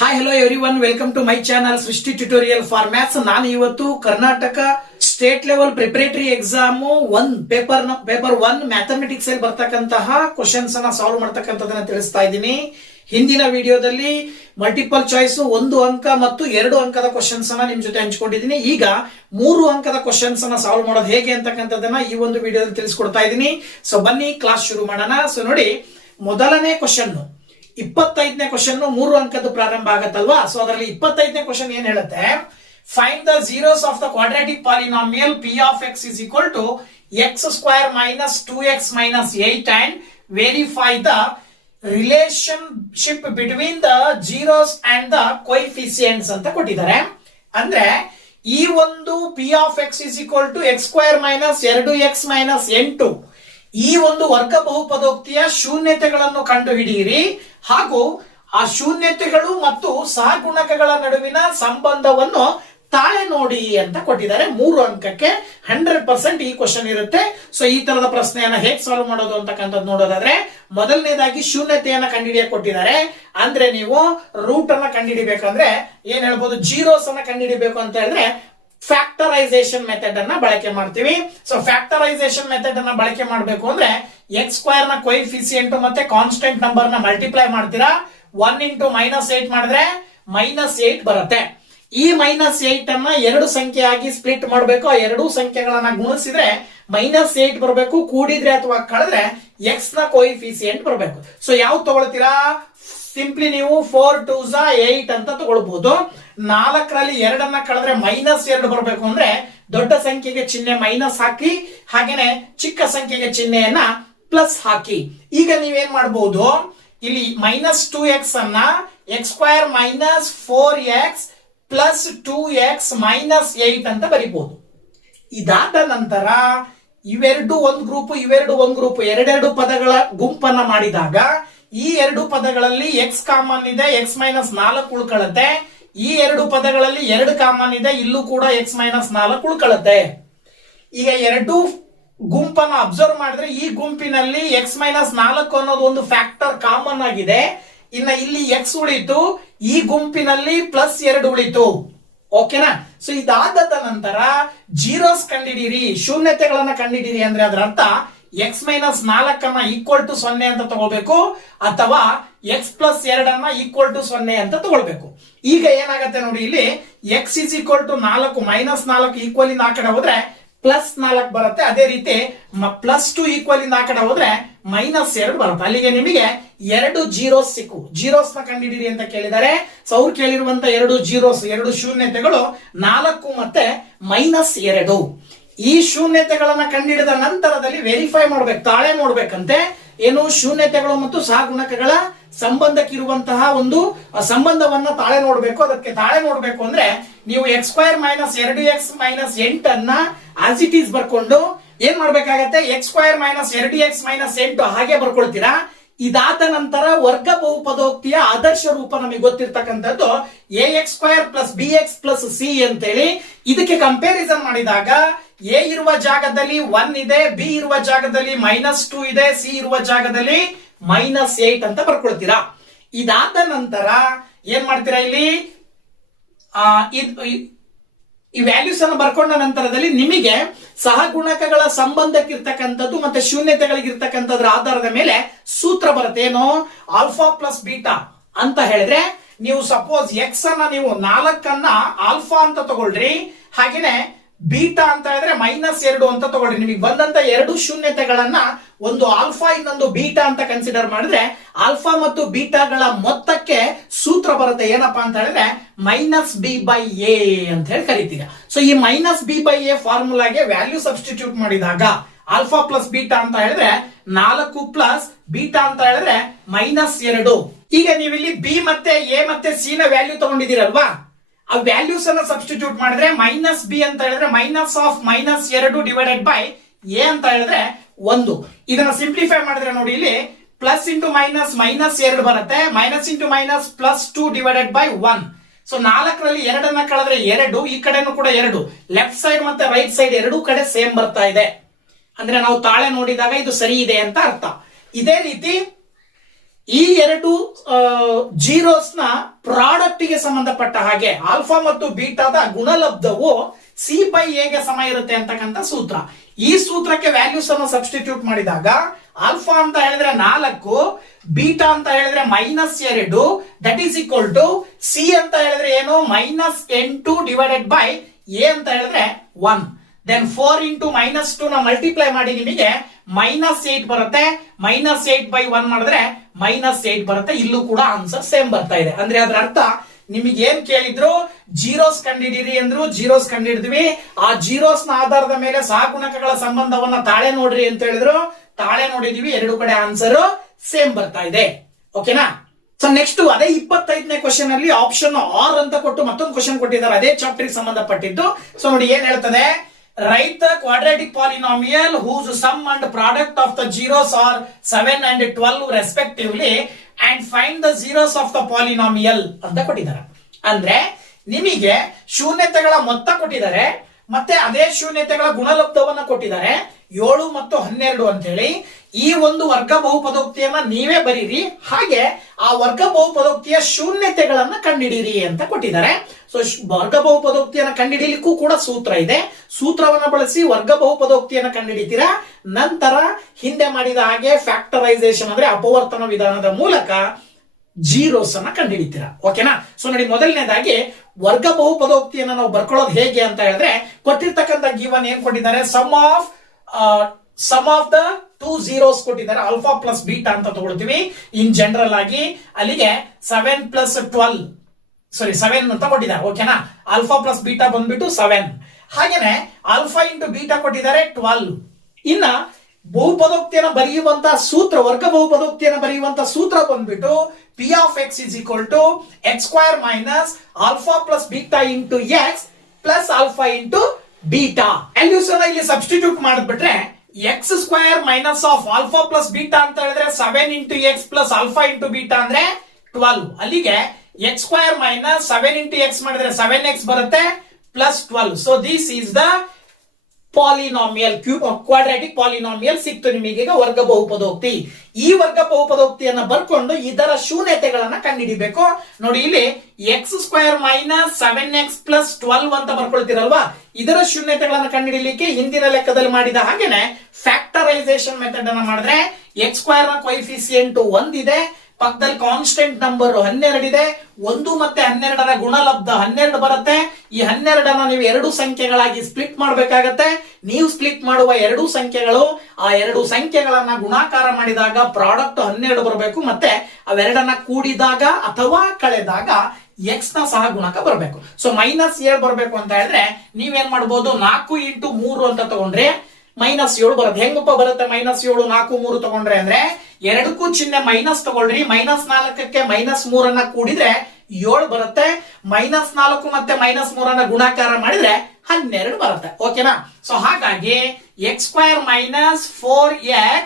Hi hello everyone, welcome to my channel Srushti tutorial for maths. ನಾನು ಇವತ್ತು Karnataka state level preparatory exam paper 1 mathematics ಅಲ್ಲಿ ಬರ್ತಕ್ಕಂತಹ questions ಅನ್ನ solve ಮಾಡ್ತಕ್ಕಂಥದನ್ನ ತಿಳಿಸ್ತಾ ಇದ್ದೀನಿ. ಹಿಂದಿನ ವಿಡಿಯೋದಲ್ಲಿ ಮಲ್ಟಿಪಲ್ ಚಾಯ್ಸ್ 1 ಅಂಕ ಮತ್ತು 2 ಅಂಕದ ಕ್ವಶನ್ಸ್ ಅನ್ನ ನಿಮ್ ಜೊತೆ ಹಂಚ್ಕೊಂಡಿದ್ದೀನಿ. ಈಗ 3 ಅಂಕದ ಕ್ವಶನ್ಸ್ ಅನ್ನ ಸಾಲ್ವ್ ಮಾಡೋದು ಹೇಗೆ ಅಂತಕ್ಕಂಥದನ್ನ ಈ ಒಂದು ವಿಡಿಯೋದಲ್ಲಿ ತಿಳಿಸ್ಕೊಡ್ತಾ ಇದ್ದೀನಿ. ಸೊ ಬನ್ನಿ ಕ್ಲಾಸ್ ಶುರು ಮಾಡೋಣ. ಸೊ ನೋಡಿ, ಮೊದಲನೇ ಕ್ವಶನ್ 25ನೇ ಕ್ವಶನ್ 3 ಅಂಕದ ಪ್ರಾರಂಭ ಆಗತ್ತಲ್ವಾ. ಸೊ ಅದರಲ್ಲಿ 25ನೇ ಕ್ವಶನ್ ಏನ್ ಹೇಳುತ್ತೆ, find the zeros of the quadratic polynomial p of x is equal to x square minus 2x minus 8 and verify the relationship between the zeros and the coefficients ಅಂತ ಕೊಟ್ಟಿದ್ದಾರೆ. ಅಂದ್ರೆ ಈ ಒಂದು p of x is equal to x square minus 2x minus 8 ಈ ಒಂದು ವರ್ಗ ಬಹುಪದೋಕ್ತಿಯ ಶೂನ್ಯತೆಗಳನ್ನು ಕಂಡುಹಿಡಿಯಿರಿ ಹಾಗೂ ಆ ಶೂನ್ಯತೆಗಳು ಮತ್ತು ಸಹಗುಣಕಗಳ ನಡುವಿನ ಸಂಬಂಧವನ್ನು ತಾಳೆ ನೋಡಿ ಅಂತ ಕೊಟ್ಟಿದ್ದಾರೆ. 3 ಅಂಕಕ್ಕೆ 100% ಈ ಕ್ವಶನ್ ಇರುತ್ತೆ. ಸೊ ಈ ತರದ ಪ್ರಶ್ನೆಯನ್ನ ಹೇಗೆ ಸಾಲ್ವ್ ಮಾಡೋದು ಅಂತಕ್ಕಂಥದ್ದು ನೋಡೋದಾದ್ರೆ, ಮೊದಲನೇದಾಗಿ ಶೂನ್ಯತೆಯನ್ನ ಕಂಡುಹಿಡಿಯಕ್ಕೆ ಕೊಟ್ಟಿದ್ದಾರೆ. ಅಂದ್ರೆ ನೀವು ರೂಟ್ ಅನ್ನ ಕಂಡುಹಿಡಿಬೇಕಂದ್ರೆ ಏನ್ ಹೇಳ್ಬೋದು, ಜೀರೋಸ್ ಅನ್ನ ಕಂಡುಹಿಡಿಬೇಕು ಅಂತ ಹೇಳಿದ್ರೆ ಫ್ಯಾಕ್ಟರೈಸೇಷನ್ ಮೆಥಡ್ ಅನ್ನ ಬಳಕೆ ಮಾಡ್ತೀವಿ. ಸೊ ಫ್ಯಾಕ್ಟರೈಸೇಷನ್ ಮೆಥಡ್ ಅನ್ನ ಬಳಕೆ ಮಾಡಬೇಕು ಅಂದ್ರೆ ಎಕ್ಸ್ ಸ್ಕ್ವೇರ್ ನ ಕೊಯಿಫಿಸಿಯೆಂಟ್ ಮತ್ತೆ ಕಾನ್ಸ್ಟೆಂಟ್ ನಂಬರ್ ನ ಮಲ್ಟಿಪ್ಲೈ ಮಾಡ್ತೀರಾ. 1 ಇಂಟು -8 ಮಾಡಿದ್ರೆ -8 ಬರುತ್ತೆ. ಈ -8 ಅನ್ನ 2 ಸಂಖ್ಯೆಯಾಗಿ ಸ್ಪ್ಲಿಟ್ ಮಾಡಬೇಕು. ಆ 2 ಸಂಖ್ಯೆಗಳನ್ನ ಗುಣಿಸಿದ್ರೆ -8 ಬರಬೇಕು. ಕೂಡಿದ್ರೆ ಅಥವಾ ಕಳೆದ್ರೆ ಎಕ್ಸ್ ನ ಕೊಯಿಫಿಸಿಯೆಂಟ್ ಬರಬೇಕು. ಸೊ ಯಾವ್ದು ತಗೊಳ್ತೀರಾ? ಸಿಂಪ್ಲಿ ನೀವು 4 2s 8 ಅಂತ ತಗೊಳ್ಬಹುದು. 4ರಲ್ಲಿ 2 ಕಳೆದ್ರೆ -2 ಬರಬೇಕು ಅಂದ್ರೆ ದೊಡ್ಡ ಸಂಖ್ಯೆಗೆ ಚಿಹ್ನೆ ಮೈನಸ್ ಹಾಕಿ, ಹಾಗೇನೆ ಚಿಕ್ಕ ಸಂಖ್ಯೆಗೆ ಚಿಹ್ನೆಯನ್ನ ಪ್ಲಸ್ ಹಾಕಿ. ಈಗ ನೀವೇನ್ ಮಾಡಬಹುದು, ಇಲ್ಲಿ -2x ಅನ್ನ X square minus 4x plus 2x minus 8 ಅಂತ ಬರೀಬಹುದು. ಇದಾದ ನಂತರ ಇವೆರಡು ಒಂದು ಗ್ರೂಪ್, ಇವೆರಡು ಒಂದು ಗ್ರೂಪ್, ಎರಡೆರಡು ಪದಗಳ ಗುಂಪನ್ನ ಮಾಡಿದಾಗ ಈ 2 ಪದಗಳಲ್ಲಿ x ಕಾಮನ್ ಇದೆ, x ಮೈನಸ್ 4 ಉಳ್ಕೊಳ್ಳುತ್ತೆ. ಈ 2 ಪದಗಳಲ್ಲಿ 2 ಕಾಮನ್ ಇದೆ, ಇಲ್ಲೂ ಕೂಡ x ಮೈನಸ್ 4 ಉಳ್ಕೊಳ್ಳುತ್ತೆ. ಈಗ 2 ಗುಂಪನ್ನ ಅಬ್ಸರ್ವ್ ಮಾಡಿದ್ರೆ ಈ ಗುಂಪಿನಲ್ಲಿ x ಮೈನಸ್ 4 ಅನ್ನೋದು ಒಂದು ಫ್ಯಾಕ್ಟರ್ ಕಾಮನ್ ಆಗಿದೆ. ಇನ್ನ ಇಲ್ಲಿ x ಉಳಿತು, ಈ ಗುಂಪಿನಲ್ಲಿ +2 ಉಳಿತು. ಓಕೆನಾ? ಸೊ ಇದಾದ ನಂತರ ಜೀರೋಸ್ ಕಂಡಿಡೀರಿ, ಶೂನ್ಯತೆಗಳನ್ನ ಕಂಡಿಡೀರಿ. ಅಂದ್ರೆ ಅದರ ಅರ್ಥ x ಮೈನಸ್ 4 ಅನ್ನ ಈಕ್ವಲ್ ಟು 0 ಅಂತ ತಗೊಳ್ಬೇಕು, ಅಥವಾ x ಪ್ಲಸ್ 2 ಅನ್ನ ಈಕ್ವಲ್ ಟು 0 ಅಂತ ತಗೊಳ್ಬೇಕು. ಈಗ ಏನಾಗುತ್ತೆ ನೋಡಿ, ಇಲ್ಲಿ x is equal to 4 -4 equal ಇಂದ ಆ ಕಡೆ ಹೋದ್ರೆ +4 ಬರುತ್ತೆ. ಅದೇ ರೀತಿ +2 ಈಕ್ವಲ್ ಇಂದ ಆ ಕಡೆ ಹೋದ್ರೆ -2 ಬರುತ್ತೆ. ಅಲ್ಲಿಗೆ ನಿಮಗೆ 2 ಜೀರೋಸ್ ಸಿಕ್ಕು. ಜೀರೋಸ್ ನ ಕಂಡುಹಿಡಿಯಿರಿ ಅಂತ ಕೇಳಿದ್ದಾರೆ. ಸೊ ಅವ್ರು ಕೇಳಿರುವಂತ 2 ಜೀರೋಸ್, 2 ಶೂನ್ಯತೆಗಳು 4 ಮತ್ತೆ -2. ಈ ಶೂನ್ಯತೆಗಳನ್ನ ಕಂಡುಹಿಡಿದ ನಂತರದಲ್ಲಿ ವೆರಿಫೈ ಮಾಡ್ಬೇಕು, ತಾಳೆ ನೋಡ್ಬೇಕಂತೆ. ಏನು ಶೂನ್ಯತೆಗಳು ಮತ್ತು ಸಹಗುಣಕಗಳ ಸಂಬಂಧಕ್ಕಿರುವಂತಹ ಒಂದು ಸಂಬಂಧವನ್ನ ತಾಳೆ ನೋಡ್ಬೇಕು. ಅದಕ್ಕೆ ತಾಳೆ ನೋಡ್ಬೇಕು ಅಂದ್ರೆ ನೀವು X square minus 2x minus 8 ಅನ್ನ ಆಸ್ ಇಟ್ ಈಸ್ ಬರ್ಕೊಂಡು ಏನ್ ಮಾಡ್ಬೇಕಾಗತ್ತೆ, X square minus 2x minus 8 ಹಾಗೆ ಬರ್ಕೊಳ್ತೀರಾ. ಇದಾದ ನಂತರ ವರ್ಗ ಬಹುಪದೋಕ್ತಿಯ ಆದರ್ಶ ರೂಪ ನಮಗೆ ಗೊತ್ತಿರ್ತಕ್ಕಂಥದ್ದು ax square plus bx plus c ಅಂತೇಳಿ. ಇದಕ್ಕೆ ಕಂಪ್ಯಾರಿಸನ್ ಮಾಡಿದಾಗ a ಇರುವ ಜಾಗದಲ್ಲಿ 1 ಇದೆ, b ಇರುವ ಜಾಗದಲ್ಲಿ -2 ಇದೆ, c ಇರುವ ಜಾಗದಲ್ಲಿ -8 ಅಂತ ಬರ್ಕೊಳ್ತೀರಾ. ಇದಾದ ನಂತರ ಏನ್ ಮಾಡ್ತೀರಾ, ಇಲ್ಲಿ ಈ ವ್ಯಾಲ್ಯೂಸ್ ಅನ್ನು ಬರ್ಕೊಂಡ ನಂತರದಲ್ಲಿ ನಿಮಗೆ ಸಹಗುಣಕಗಳ ಸಂಬಂಧಕ್ಕಿರ್ತಕ್ಕಂಥದ್ದು ಮತ್ತೆ ಶೂನ್ಯತೆಗಳಿಗಿರ್ತಕ್ಕಂಥದ್ರ ಆಧಾರದ ಮೇಲೆ ಸೂತ್ರ ಬರುತ್ತೆ. ಏನು, ಆಲ್ಫಾ ಪ್ಲಸ್ ಬೀಟಾ ಅಂತ ಹೇಳಿದ್ರೆ, ನೀವು ಸಪೋಸ್ ಎಕ್ಸ್ ಅನ್ನ ನೀವು 4 ಅನ್ನ ಆಲ್ಫಾ ಅಂತ ತಗೊಳ್ರಿ, ಹಾಗೇನೆ ಬೀಟಾ ಅಂತ ಹೇಳಿದ್ರೆ -2 ಅಂತ ತಗೊಳ್ರಿ. ನಿಮಗೆ ಬಂದಂತ 2 ಶೂನ್ಯತೆಗಳನ್ನ ಒಂದು ಆಲ್ಫಾ ಇನ್ನೊಂದು ಬೀಟಾ ಅಂತ ಕನ್ಸಿಡರ್ ಮಾಡಿದ್ರೆ ಆಲ್ಫಾ ಮತ್ತು ಬೀಟಾಗಳ ಮೊತ್ತಕ್ಕೆ ಸೂತ್ರ ಬರುತ್ತೆ. ಏನಪ್ಪಾ ಅಂತ ಹೇಳಿದ್ರೆ -b/a ಅಂತ ಹೇಳಿ ಕರಿತೀರ. ಸೊ ಈ -b/a ಫಾರ್ಮುಲಾಗೆ ವ್ಯಾಲ್ಯೂ ಸಬ್ಸ್ಟಿಟ್ಯೂಟ್ ಮಾಡಿದಾಗ ಆಲ್ಫಾ ಪ್ಲಸ್ ಬೀಟಾ ಅಂತ ಹೇಳಿದ್ರೆ 4 ಪ್ಲಸ್ ಬೀಟಾ ಅಂತ ಹೇಳಿದ್ರೆ -2. ಈಗ ನೀವು ಇಲ್ಲಿ ಬಿ ಮತ್ತೆ ಎ ಮತ್ತೆ ಸಿ ನ ವ್ಯಾಲ್ಯೂ ತಗೊಂಡಿದ್ದೀರಲ್ವಾ, ಆ ವ್ಯಾಲ್ಯೂಸ್ ಅನ್ನ ಸಬ್ಸ್ಟಿಟ್ಯೂಟ್ ಮಾಡಿದ್ರೆ -b ಅಂತ ಹೇಳಿದ್ರೆ -2 ಡಿವೈಡೆಡ್ ಬೈ a ಅಂತ ಹೇಳಿದ್ರೆ 1. ಇದನ್ನ ಸಿಂಪ್ಲಿಫೈ ಮಾಡಿದ್ರೆ ನೋಡಿ, ಇಲ್ಲಿ ಪ್ಲಸ್ ಇಂಟು ಮೈನಸ್ -2 ಬರುತ್ತೆ, minus into minus +2 divided by 1. So 4ರಲ್ಲಿ 2 ಕಳೆದ್ರೆ 2, ಈ ಕಡೆನೂ ಕೂಡ 2, ಲೆಫ್ಟ್ ಸೈಡ್ ಮತ್ತೆ ರೈಟ್ ಸೈಡ್ ಎರಡೂ ಕಡೆ ಸೇಮ್ ಬರ್ತಾ ಇದೆ. ಅಂದ್ರೆ ನಾವು ತಾಳೆ ನೋಡಿದಾಗ ಇದು ಸರಿ ಇದೆ ಅಂತ ಅರ್ಥ. ಇದೇ ರೀತಿ ಈ ಎರಡು ಜೀರೋಸ್ ನ ಪ್ರಾಡಕ್ಟ್ ಗೆ ಸಂಬಂಧಪಟ್ಟ ಹಾಗೆ ಆಲ್ಫಾ ಮತ್ತು ಬೀಟಾದ ಗುಣಲಬ್ಧವು C/A ಗೆ ಸಮ ಇರುತ್ತೆ ಅಂತಕ್ಕಂಥ ಸೂತ್ರ. ಈ ಸೂತ್ರಕ್ಕೆ ವ್ಯಾಲ್ಯೂಸ್ ಅನ್ನು ಸಬ್ಸ್ಟಿಟ್ಯೂಟ್ ಮಾಡಿದಾಗ ಆಲ್ಫಾ ಅಂತ ಹೇಳಿದ್ರೆ 4, ಬೀಟಾ ಅಂತ ಹೇಳಿದ್ರೆ -2, that is equal to C ಅಂತ ಹೇಳಿದ್ರೆ ಏನು -8 ಡಿವೈಡೆಡ್ ಬೈ ಎ ಅಂತ ಹೇಳಿದ್ರೆ 1. ದೆನ್ 4 ಇಂಟು -2 ನ ಮಲ್ಟಿಪ್ಲೈ ಮಾಡಿ ನಿಮಗೆ -8 ಬರುತ್ತೆ. -8/1 ಮಾಡಿದ್ರೆ -8 ಬರುತ್ತೆ. ಇಲ್ಲೂ ಕೂಡ ಆನ್ಸರ್ ಸೇಮ್ ಬರ್ತಾ ಇದೆ. ಅಂದ್ರೆ ಅದರ ಅರ್ಥ ನಿಮಗೆ ಏನ್ ಕೇಳಿದ್ರು, ಜೀರೋಸ್ ಕಂಡಿಡಿರಿ ಅಂದ್ರು, ಜೀರೋಸ್ ಕಂಡಿಡಿದ್ವಿ. ಆ ಜೀರೋಸ್ ನ ಆಧಾರದ ಮೇಲೆ ಸಹಗುಣಕಗಳ ಸಂಬಂಧವನ್ನ ತಾಳೆ ನೋಡ್ರಿ ಅಂತ ಹೇಳಿದ್ರು, ತಾಳೆ ನೋಡಿದೀವಿ. ಎರಡು ಕಡೆ ಆನ್ಸರ್ ಸೇಮ್ ಬರ್ತಾ ಇದೆ. ಓಕೆನಾ? ಸೊ ನೆಕ್ಸ್ಟ್ ಅದೇ 25ನೇ ಕ್ವಶನ್ ಅಲ್ಲಿ ಆಪ್ಷನ್ ಆರ್ ಅಂತ ಕೊಟ್ಟು ಮತ್ತೊಂದು ಕ್ವಶನ್ ಕೊಟ್ಟಿದ್ದಾರೆ, ಅದೇ ಚಾಪ್ಟರ್ ಸಂಬಂಧಪಟ್ಟಿದ್ದು. ಸೊ ನೋಡಿ ಏನ್ ಹೇಳ್ತದೆ, right the quadratic polynomial whose sum and product of the zeros are 7 and 12 respectively and find the zeros of the polynomial ಅಂತ ಕೊಟ್ಟಿದ್ದಾರೆ. ಅಂದ್ರೆ ನಿಮಗೆ ಶೂನ್ಯತೆಗಳ ಮೊತ್ತ ಕೊಟ್ಟಿದ್ದಾರೆ, ಮತ್ತೆ ಅದೇ ಶೂನ್ಯತೆಗಳ ಗುಣಲಬ್ಧವನ್ನ ಕೊಟ್ಟಿದ್ದಾರೆ 7 ಮತ್ತು 12 ಅಂತ ಹೇಳಿ. ಈ ಒಂದು ವರ್ಗ ಬಹುಪದೋಕ್ತಿಯನ್ನ ನೀವೇ ಬರೀರಿ, ಹಾಗೆ ಆ ವರ್ಗ ಬಹುಪದೋಕ್ತಿಯ ಶೂನ್ಯತೆಗಳನ್ನ ಕಂಡುಹಿಡಿಯಿರಿ ಅಂತ ಕೊಟ್ಟಿದ್ದಾರೆ. ಸೊ ವರ್ಗ ಬಹುಪದೋಕ್ತಿಯನ್ನ ಕಂಡುಹಿಡಿಯಲಿಕ್ಕೂ ಕೂಡ ಸೂತ್ರ ಇದೆ. ಸೂತ್ರವನ್ನ ಬಳಸಿ ವರ್ಗ ಬಹುಪದೋಕ್ತಿಯನ್ನ ಕಂಡುಹಿಡಿತೀರಾ. ನಂತರ ಹಿಂದೆ ಮಾಡಿದ ಹಾಗೆ ಫ್ಯಾಕ್ಟರೈಸೇಷನ್ ಅಂದ್ರೆ ಅಪವರ್ತನ ವಿಧಾನದ ಮೂಲಕ ಜೀರೋಸ್ ಅನ್ನ ಕಂಡುಹಿಡಿತೀರಾ. ಓಕೆನಾ? ಸೊ ನೋಡಿ, ಮೊದಲನೇದಾಗಿ ವರ್ಗ ಬಹುಪದೋಕ್ತಿಯನ್ನ ನಾವು ಬರ್ಕೊಳ್ಳೋದು ಹೇಗೆ ಅಂತ ಹೇಳಿದ್ರೆ, ಕೊಟ್ಟಿರ್ತಕ್ಕಂಥ ಗಿವನ್ ಏನ್ ಕೊಟ್ಟಿದ್ದಾರೆ, ಸಮ್ ಆಫ್ ದ 2 zeros ಕೊಟ್ಟಿದ್ದಾರೆ, ಆಲ್ಫಾ ಪ್ಲಸ್ ಬೀಟಾ ಅಂತ ತಗೊಳ್ತೀವಿ ಇನ್ ಜನರಲ್ ಆಗಿ. ಅಲ್ಲಿಗೆ 7 + 12 7 ಅಂತ ಕೊಟ್ಟಿದ್ದಾರೆ. ಓಕೆನಾ? ಆಲ್ಫಾ ಪ್ಲಸ್ ಬೀಟಾ ಬಂದ್ಬಿಟ್ಟು 7. ಹಾಗೇನೆ ಆಲ್ಫಾ ಇಂಟು ಬೀಟಾ ಕೊಟ್ಟಿದ್ದಾರೆ 12. ಇನ್ನ ಬಹುಪದೋಕ್ತಿಯನ್ನು ಬರೆಯುವಂತ ಸೂತ್ರ, ವರ್ಗ ಬಹುಪದೋಕ್ತಿಯನ್ನು ಬರೆಯುವಂತ ಸೂತ್ರ ಬಂದ್ಬಿಟ್ಟು P of x is equal to x² minus alpha plus beta into x plus alpha into beta. Values ಅನ್ನ ಇಲ್ಲಿ ಸಬ್ಸ್ಟಿಟ್ಯೂಟ್ ಮಾಡಿಬಿಟ್ರೆ x² minus of alpha plus beta ಅಂತ ಹೇಳಿದ್ರೆ 7 into x plus alpha into beta ಅಂದ್ರೆ 12. ಅಲ್ಲಿಗೆ x² minus 7 into x ಮಾಡಿದ್ರೆ 7x ಬರುತ್ತೆ plus 12. So this is the polynomial, quadratic polynomial ಸಿಕ್ತು ನಿಮಗೆ ಈಗ ವರ್ಗ ಬಹುಪದೋಕ್ತಿ. ಈ ವರ್ಗ ಬಹುಪದೋಕ್ತಿಯನ್ನ ಬರ್ಕೊಂಡು ಇದರ ಶೂನ್ಯತೆಗಳನ್ನ ಕಂಡುಹಿಡಿಬೇಕು. ನೋಡಿ, ಇಲ್ಲಿ x² minus 7x plus 12 ಅಂತ ಬರ್ಕೊಳ್ತೀರಲ್ವಾ, ಇದರ ಶೂನ್ಯತೆಗಳನ್ನ ಕಂಡುಹಿಡಿಯಲಿಕ್ಕೆ ಹಿಂದಿನ ಲೆಕ್ಕದಲ್ಲಿ ಮಾಡಿದ ಹಾಗೇನೆ ಫ್ಯಾಕ್ಟರೈಸೇಷನ್ ಮೆಥಡ್ ಅನ್ನ ಮಾಡಿದ್ರೆ x² ನ ಕೊಯಿಫಿಸಿಯೆಂಟ್ 1 ಇದೆ, ಪಕ್ಕದಲ್ಲಿ ಕಾನ್ಸ್ಟೆಂಟ್ ನಂಬರ್ 12 ಇದೆ, 1 ಮತ್ತೆ 12ರ ಗುಣಲಬ್ಧ 12 ಬರುತ್ತೆ. ಈ 12ಅನ್ನ ನೀವು ಎರಡು ಸಂಖ್ಯೆಗಳಾಗಿ ಸ್ಪ್ಲಿಟ್ ಮಾಡಬೇಕಾಗತ್ತೆ. ನೀವು ಸ್ಪ್ಲಿಟ್ ಮಾಡುವ ಎರಡು ಸಂಖ್ಯೆಗಳು, ಆ ಎರಡು ಸಂಖ್ಯೆಗಳನ್ನ ಗುಣಾಕಾರ ಮಾಡಿದಾಗ ಪ್ರಾಡಕ್ಟ್ 12 ಬರಬೇಕು, ಮತ್ತೆ ಅವೆರಡನ್ನ ಕೂಡಿದಾಗ ಅಥವಾ ಕಳೆದಾಗ ಎಕ್ಸ್ ನ ಸಹ ಗುಣಕ ಬರಬೇಕು. ಸೊ -7 ಬರಬೇಕು ಅಂತ ಹೇಳಿದ್ರೆ ನೀವೇನ್ ಮಾಡಬಹುದು, 4 × 3 ಅಂತ ತಗೊಂಡ್ರೆ -7 ಬರುತ್ತೆ. ಹೆಂಗಪ್ಪ ಬರುತ್ತೆ -7? 4, 3 ತಗೊಂಡ್ರೆ ಅಂದ್ರೆ ಎರಡಕ್ಕೂ ಚಿಹ್ನೆ ಮೈನಸ್ ತಗೊಳ್ರಿ. -4ಕ್ಕೆ -3 ಅನ್ನ ಕೂಡಿದ್ರೆ 7 ಬರುತ್ತೆ. -4 ಮತ್ತೆ -3 ಗುಣಾಕಾರ ಮಾಡಿದ್ರೆ 12 ಬರುತ್ತೆ. ಓಕೆನಾ? ಸೊ ಹಾಗಾಗಿ x² minus 4x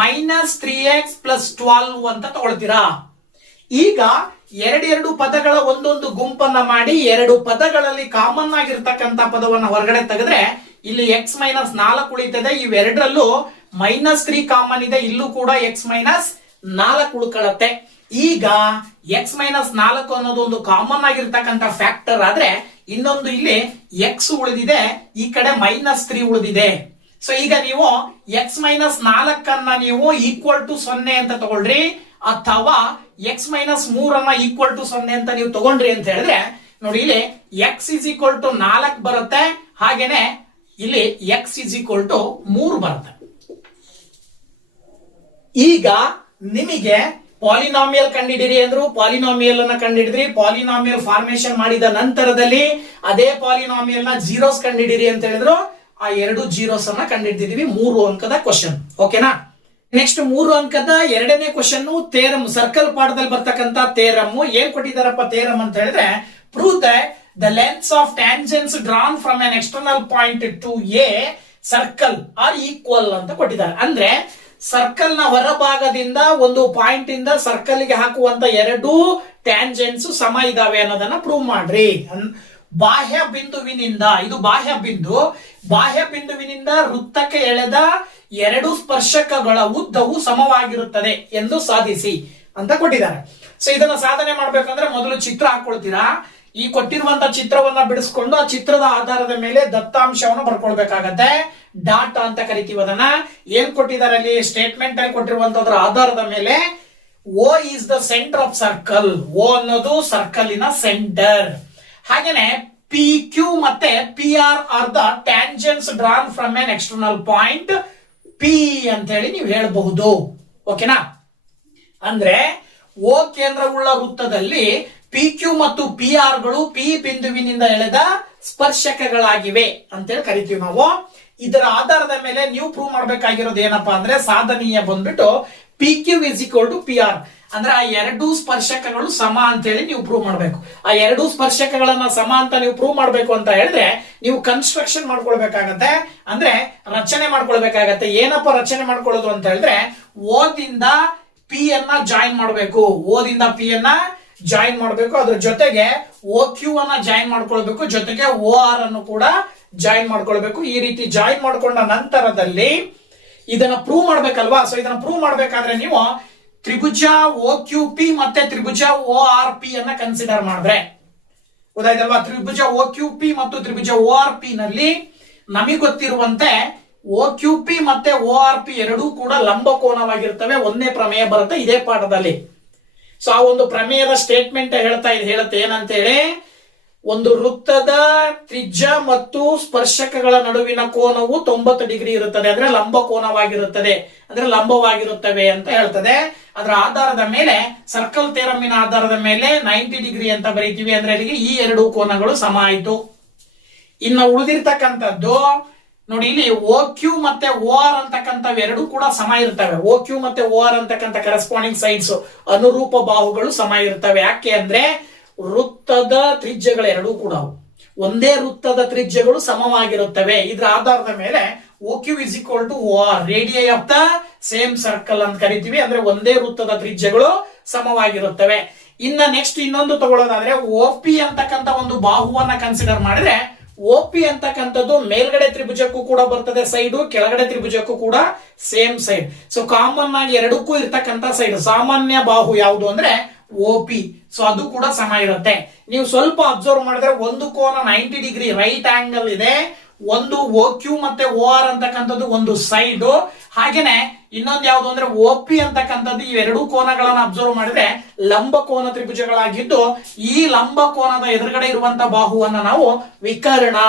minus 3x plus 12 ಅಂತ ತಗೊಳ್ತೀರಾ. ಈಗ ಎರಡೆರಡು ಪದಗಳ ಒಂದೊಂದು ಗುಂಪನ್ನ ಮಾಡಿ ಎರಡು ಪದಗಳಲ್ಲಿ ಕಾಮನ್ ಆಗಿರ್ತಕ್ಕಂಥ ಪದವನ್ನ ಹೊರಗಡೆ ತೆಗೆದ್ರೆ ಇಲ್ಲಿ x - 4 ಉಳಿತದೆ. ಇವೆರಡರಲ್ಲೂ -3 ಕಾಮನ್ ಇದೆ, ಇಲ್ಲೂ ಕೂಡ x - 4 ಉಳ್ಕೊಳ್ಳುತ್ತೆ. ಈಗ x - 4 ಅನ್ನೋದು ಒಂದು ಕಾಮನ್ ಆಗಿರ್ತಕ್ಕಂಥ ಫ್ಯಾಕ್ಟರ್ ಆದ್ರೆ ಇನ್ನೊಂದು ಇಲ್ಲಿ x ಉಳಿದಿದೆ, ಈ ಕಡೆ -3 ಉಳಿದಿದೆ. ಸೊ ಈಗ ನೀವು x - 4 ಅನ್ನ ನೀವು ಈಕ್ವಲ್ ಟು 0 ಅಂತ ತಗೊಳ್ರಿ, ಅಥವಾ x - 3 ಅನ್ನ ಈಕ್ವಲ್ ಟು 0 ಅಂತ ನೀವು ತಗೊಂಡ್ರಿ ಅಂತ ಹೇಳಿದ್ರೆ ನೋಡಿ, ಇಲ್ಲಿ x = 4 ಬರುತ್ತೆ, ಹಾಗೇನೆ ಇಲ್ಲಿ x = 3 ಬರುತ್ತೆ. ಈಗ ನಿಮಗೆ ಪಾಲಿನಾಮಿಯಲ್ ಕಂಡಿಡಿರಿ ಅಂದ್ರು, ಪಾಲಿನಾಮಿಯಲ್ ಅನ್ನ ಕಂಡಿಡಿದ್ರಿ. ಪಾಲಿನಾಮಿಯಲ್ ಫಾರ್ಮೇಶನ್ ಮಾಡಿದ ನಂತರದಲ್ಲಿ ಅದೇ ಪಾಲಿನಾಮಿಯಲ್ ನ ಜೀರೋಸ್ ಕಂಡಿಡಿರಿ ಅಂತ ಹೇಳಿದ್ರು. ಆ ಎರಡು ಜೀರೋಸ್ ಅನ್ನ ಕಂಡಿಡಿದೀವಿ. 3 ಅಂಕದ ಕ್ವಶನ್. ಓಕೆನಾ? ನೆಕ್ಸ್ಟ್ 3 ಅಂಕದ ಎರಡನೇ ಕ್ವಶನ್ ಥೇರಮ್, ಸರ್ಕಲ್ ಪಾಠದಲ್ಲಿ ಬರ್ತಕ್ಕಂತ ಥೇರಮ್. ಏನ್ ಕೊಟ್ಟಿದಾರಪ್ಪ ಥೇರಮ್ ಅಂತ ಹೇಳಿದ್ರೆ, prove that the lengths of tangents drawn from an external point to a circle are equal ಅಂತ ಕೊಟ್ಟಿದ್ದಾರೆ. ಅಂದ್ರೆ ಸರ್ಕಲ್ ನ ಹೊರಭಾಗದಿಂದ ಒಂದು ಪಾಯಿಂಟ್ ಇಂದ ಸರ್ಕಲ್ ಗೆ ಹಾಕುವಂತ ಎರಡು ಟ್ಯಾಂಜೆಂಟ್ಸ್ ಸಮ ಇದಾವೆ ಅನ್ನೋದನ್ನ ಪ್ರೂವ್ ಮಾಡ್ರಿ. ಬಾಹ್ಯ ಬಿಂದುವಿನಿಂದ, ಇದು ಬಾಹ್ಯ ಬಿಂದು, ಬಾಹ್ಯ ಬಿಂದುವಿನಿಂದ ವೃತ್ತಕ್ಕೆ ಎಳೆದ ಎರಡು ಸ್ಪರ್ಶಕಗಳ ಉದ್ದವು ಸಮವಾಗಿರುತ್ತದೆ ಎಂದು ಸಾಧಿಸಿ. ಅಂತ ಕೊಟ್ಟಿದ್ದಾರೆ. ಸೊ ಇದನ್ನ ಸಾಧನೆ ಮಾಡ್ಬೇಕಂದ್ರೆ ಮೊದಲು ಚಿತ್ರ ಹಾಕೊಳ್ತೀರಾ. ಈ ಕೊಟ್ಟಿರುವಂತ ಚಿತ್ರವನ್ನ ಬಿಡಿಸ್ಕೊಂಡು ಆ ಚಿತ್ರದ ಆಧಾರದ ಮೇಲೆ ದತ್ತಾಂಶವನ್ನು ಬರ್ಕೊಳ್ಬೇಕಾಗತ್ತೆ. ಡಾಟಾ ಅಂತ ಕರಿತೀವಿ ಅದನ್ನ. ಏನ್ ಕೊಟ್ಟಿದ್ದಾರೆ ಅಲ್ಲಿ ಸ್ಟೇಟ್ಮೆಂಟ್ ಅಲ್ಲಿ ಕೊಟ್ಟಿರುವಂತದ್ರ ಆಧಾರದ ಮೇಲೆ O is the centre of circle. O ಅನ್ನೋದು ಸರ್ಕಲಿನ ಸೆಂಟರ್. ಹಾಗೇನೆ ಪಿ ಕ್ಯೂ ಮತ್ತೆ P R the tangents drawn from an external point P ಅಂತ ಹೇಳಿ ನೀವು ಹೇಳಬಹುದು. ಓಕೆನಾ? ಅಂದ್ರೆ ಓ ಕೇಂದ್ರವುಳ್ಳ ವೃತ್ತದಲ್ಲಿ ಪಿ ಕ್ಯೂ ಮತ್ತು ಪಿ ಆರ್ ಗಳು ಪಿ ಬಿಂದುವಿನಿಂದ ಎಳೆದ ಸ್ಪರ್ಶಕಗಳಾಗಿವೆ ಅಂತೇಳಿ ಕರಿತೀವಿ ನಾವು. ಇದರ ಆಧಾರದ ಮೇಲೆ ನೀವು ಪ್ರೂವ್ ಮಾಡ್ಬೇಕಾಗಿರೋದು ಏನಪ್ಪಾ ಅಂದ್ರೆ ಸಾಧನೀಯ ಬಂದ್ಬಿಟ್ಟು P Q is equal to P R. ಅಂದ್ರೆ ಆ ಎರಡೂ ಸ್ಪರ್ಶಕಗಳು ಸಮ ಅಂತ ಹೇಳಿ ನೀವು ಪ್ರೂವ್ ಮಾಡ್ಬೇಕು. ಆ ಎರಡೂ ಸ್ಪರ್ಶಕಗಳನ್ನ ಸಮ ಅಂತ ನೀವು ಪ್ರೂವ್ ಮಾಡ್ಬೇಕು ಅಂತ ಹೇಳಿದ್ರೆ ನೀವು ಕನ್ಸ್ಟ್ರಕ್ಷನ್ ಮಾಡ್ಕೊಳ್ಬೇಕಾಗತ್ತೆ. ಅಂದ್ರೆ ರಚನೆ ಮಾಡ್ಕೊಳ್ಬೇಕಾಗತ್ತೆ. ಏನಪ್ಪ ರಚನೆ ಮಾಡ್ಕೊಳ್ಳೋದು ಅಂತ ಹೇಳಿದ್ರೆ ಓದಿಂದ ಪಿ ಅನ್ನ ಜಾಯಿನ್ ಮಾಡಬೇಕು. ಓದಿಂದ ಪಿ ಅನ್ನ ಜಾಯಿನ್ ಮಾಡಬೇಕು. ಅದ್ರ ಜೊತೆಗೆ ಓ ಕ್ಯೂ ಅನ್ನ ಜಾಯಿನ್ ಮಾಡ್ಕೊಳ್ಬೇಕು. ಜೊತೆಗೆ ಓ ಆರ್ ಅನ್ನು ಕೂಡ ಜಾಯಿನ್ ಮಾಡ್ಕೊಳ್ಬೇಕು. ಈ ರೀತಿ ಜಾಯಿನ್ ಮಾಡ್ಕೊಂಡ ನಂತರದಲ್ಲಿ ಇದನ್ನ ಪ್ರೂವ್ ಮಾಡ್ಬೇಕಲ್ವಾ. ಸೊ ಇದನ್ನ ಪ್ರೂವ್ ಮಾಡ್ಬೇಕಾದ್ರೆ ನೀವು ತ್ರಿಭುಜ ಓ ಕ್ಯೂ ಪಿ ಮತ್ತೆ ತ್ರಿಭುಜ ಓ ಆರ್ ಪಿ ಅನ್ನ ಕನ್ಸಿಡರ್ ಮಾಡಿದ್ರೆ ಗೊತ್ತಾಯ್ತಲ್ವಾ. ತ್ರಿಭುಜ ಓ ಕ್ಯೂ ಪಿ ಮತ್ತು ತ್ರಿಭುಜ ಓ ಆರ್ ಪಿ ನಲ್ಲಿ ನಮಗೆ ಗೊತ್ತಿರುವಂತೆ ಓ ಕ್ಯೂ ಪಿ ಮತ್ತೆ ಓ ಆರ್ ಪಿ ಎರಡೂ ಕೂಡ ಲಂಬಕೋನವಾಗಿರ್ತವೆ. ಒಂದೇ ಪ್ರಮೇಯ ಬರುತ್ತೆ ಇದೇ ಪಾಠದಲ್ಲಿ. ಸೊ ಆ ಒಂದು ಪ್ರಮೇಯದ ಸ್ಟೇಟ್ಮೆಂಟ್ ಹೇಳುತ್ತೆ ಏನಂತೇಳಿ, ಒಂದು ವೃತ್ತದ ತ್ರಿಜ್ಯ ಮತ್ತು ಸ್ಪರ್ಶಕಗಳ ನಡುವಿನ ಕೋನವು 90 ಡಿಗ್ರಿ ಇರುತ್ತದೆ. ಅಂದ್ರೆ ಲಂಬ ಕೋನವಾಗಿರುತ್ತದೆ, ಅಂದ್ರೆ ಲಂಬವಾಗಿರುತ್ತವೆ ಅಂತ ಹೇಳ್ತದೆ. ಅದರ ಆಧಾರದ ಮೇಲೆ ಸರ್ಕಲ್ ಥಿಯರಮಿನ ಆಧಾರದ ಮೇಲೆ 90 ಡಿಗ್ರಿ ಅಂತ ಬರೀತೀವಿ. ಅಂದ್ರೆ ಅಲ್ಲಿಗೆ ಈ ಎರಡು ಕೋನಗಳು ಸಮ ಆಯಿತು. ಇನ್ನು ಉಳಿದಿರ್ತಕ್ಕಂಥದ್ದು ನೋಡಿ, ಇಲ್ಲಿ ಓ ಕ್ಯೂ ಮತ್ತೆ ಓ ಆರ್ ಅಂತಕ್ಕಂಥವು ಎರಡೂ ಕೂಡ ಸಮ ಇರ್ತವೆ. ಓ ಕ್ಯೂ ಮತ್ತೆ ಓ ಆರ್ ಅಂತಕ್ಕಂಥ ಕರೆಸ್ಪಾಂಡಿಂಗ್ ಸೈಡ್ಸ್ ಅನುರೂಪ ಬಾಹುಗಳು ಸಮ ಇರ್ತವೆ. ಯಾಕೆ ಅಂದ್ರೆ ವೃತ್ತದ ತ್ರಿಜ್ಯಗಳು ಎರಡೂ ಕೂಡ ಒಂದೇ ವೃತ್ತದ ತ್ರಿಜ್ಯಗಳು ಸಮವಾಗಿರುತ್ತವೆ. ಇದರ ಆಧಾರದ ಮೇಲೆ O Q is equal to O R, radii of the same circle ಅಂತ ಕರಿತೀವಿ. ಅಂದ್ರೆ ಒಂದೇ ವೃತ್ತದ ತ್ರಿಜ್ಯಗಳು ಸಮವಾಗಿರುತ್ತವೆ. ಇನ್ನ ನೆಕ್ಸ್ಟ್ ಇನ್ನೊಂದು ತಗೊಳ್ಳೋದಾದ್ರೆ ಓ ಪಿ ಅಂತಕ್ಕಂಥ ಒಂದು ಬಾಹುವನ್ನ ಕನ್ಸಿಡರ್ ಮಾಡಿದ್ರೆ ಓ ಪಿ ಅಂತಕ್ಕಂಥದ್ದು ಮೇಲ್ಗಡೆ ತ್ರಿಭುಜಕ್ಕೂ ಕೂಡ ಬರ್ತದೆ ಸೈಡು, ಕೆಳಗಡೆ ತ್ರಿಭುಜಕ್ಕೂ ಕೂಡ ಸೇಮ್ ಸೈಡ್. ಸೊ ಕಾಮನ್ ಆಗಿ ಎರಡಕ್ಕೂ ಇರ್ತಕ್ಕಂಥ ಸೈಡ್ ಸಾಮಾನ್ಯ ಬಾಹು ಯಾವುದು ಅಂದ್ರೆ ಓ ಪಿ. ಸೊ ಅದು ಕೂಡ ಸಮ ಇರುತ್ತೆ. ನೀವು ಸ್ವಲ್ಪ ಅಬ್ಸರ್ವ್ ಮಾಡಿದ್ರೆ ಒಂದು ಕೋನ 90 ಡಿಗ್ರಿ ರೈಟ್ ಆಂಗಲ್ ಇದೆ. ಒಂದು ಓ ಕ್ಯೂ ಮತ್ತೆ ಓ ಆರ್ ಅಂತಕ್ಕಂಥದ್ದು ಒಂದು ಸೈಡ್. ಹಾಗೇನೆ ಇನ್ನೊಂದು ಯಾವುದು ಅಂದ್ರೆ ಓ ಪಿ ಅಂತಕ್ಕಂಥದ್ದು ಈ ಎರಡು ಕೋನಗಳನ್ನ ಅಬ್ಸರ್ವ್ ಮಾಡಿದ್ರೆ ಲಂಬ ಕೋನ ತ್ರಿಭುಜಗಳಾಗಿದ್ದು ಈ ಲಂಬ ಕೋನದ ಎದುರುಗಡೆ ಇರುವಂತ ಬಾಹುವನ್ನ ನಾವು ವಿಕರ್ಣ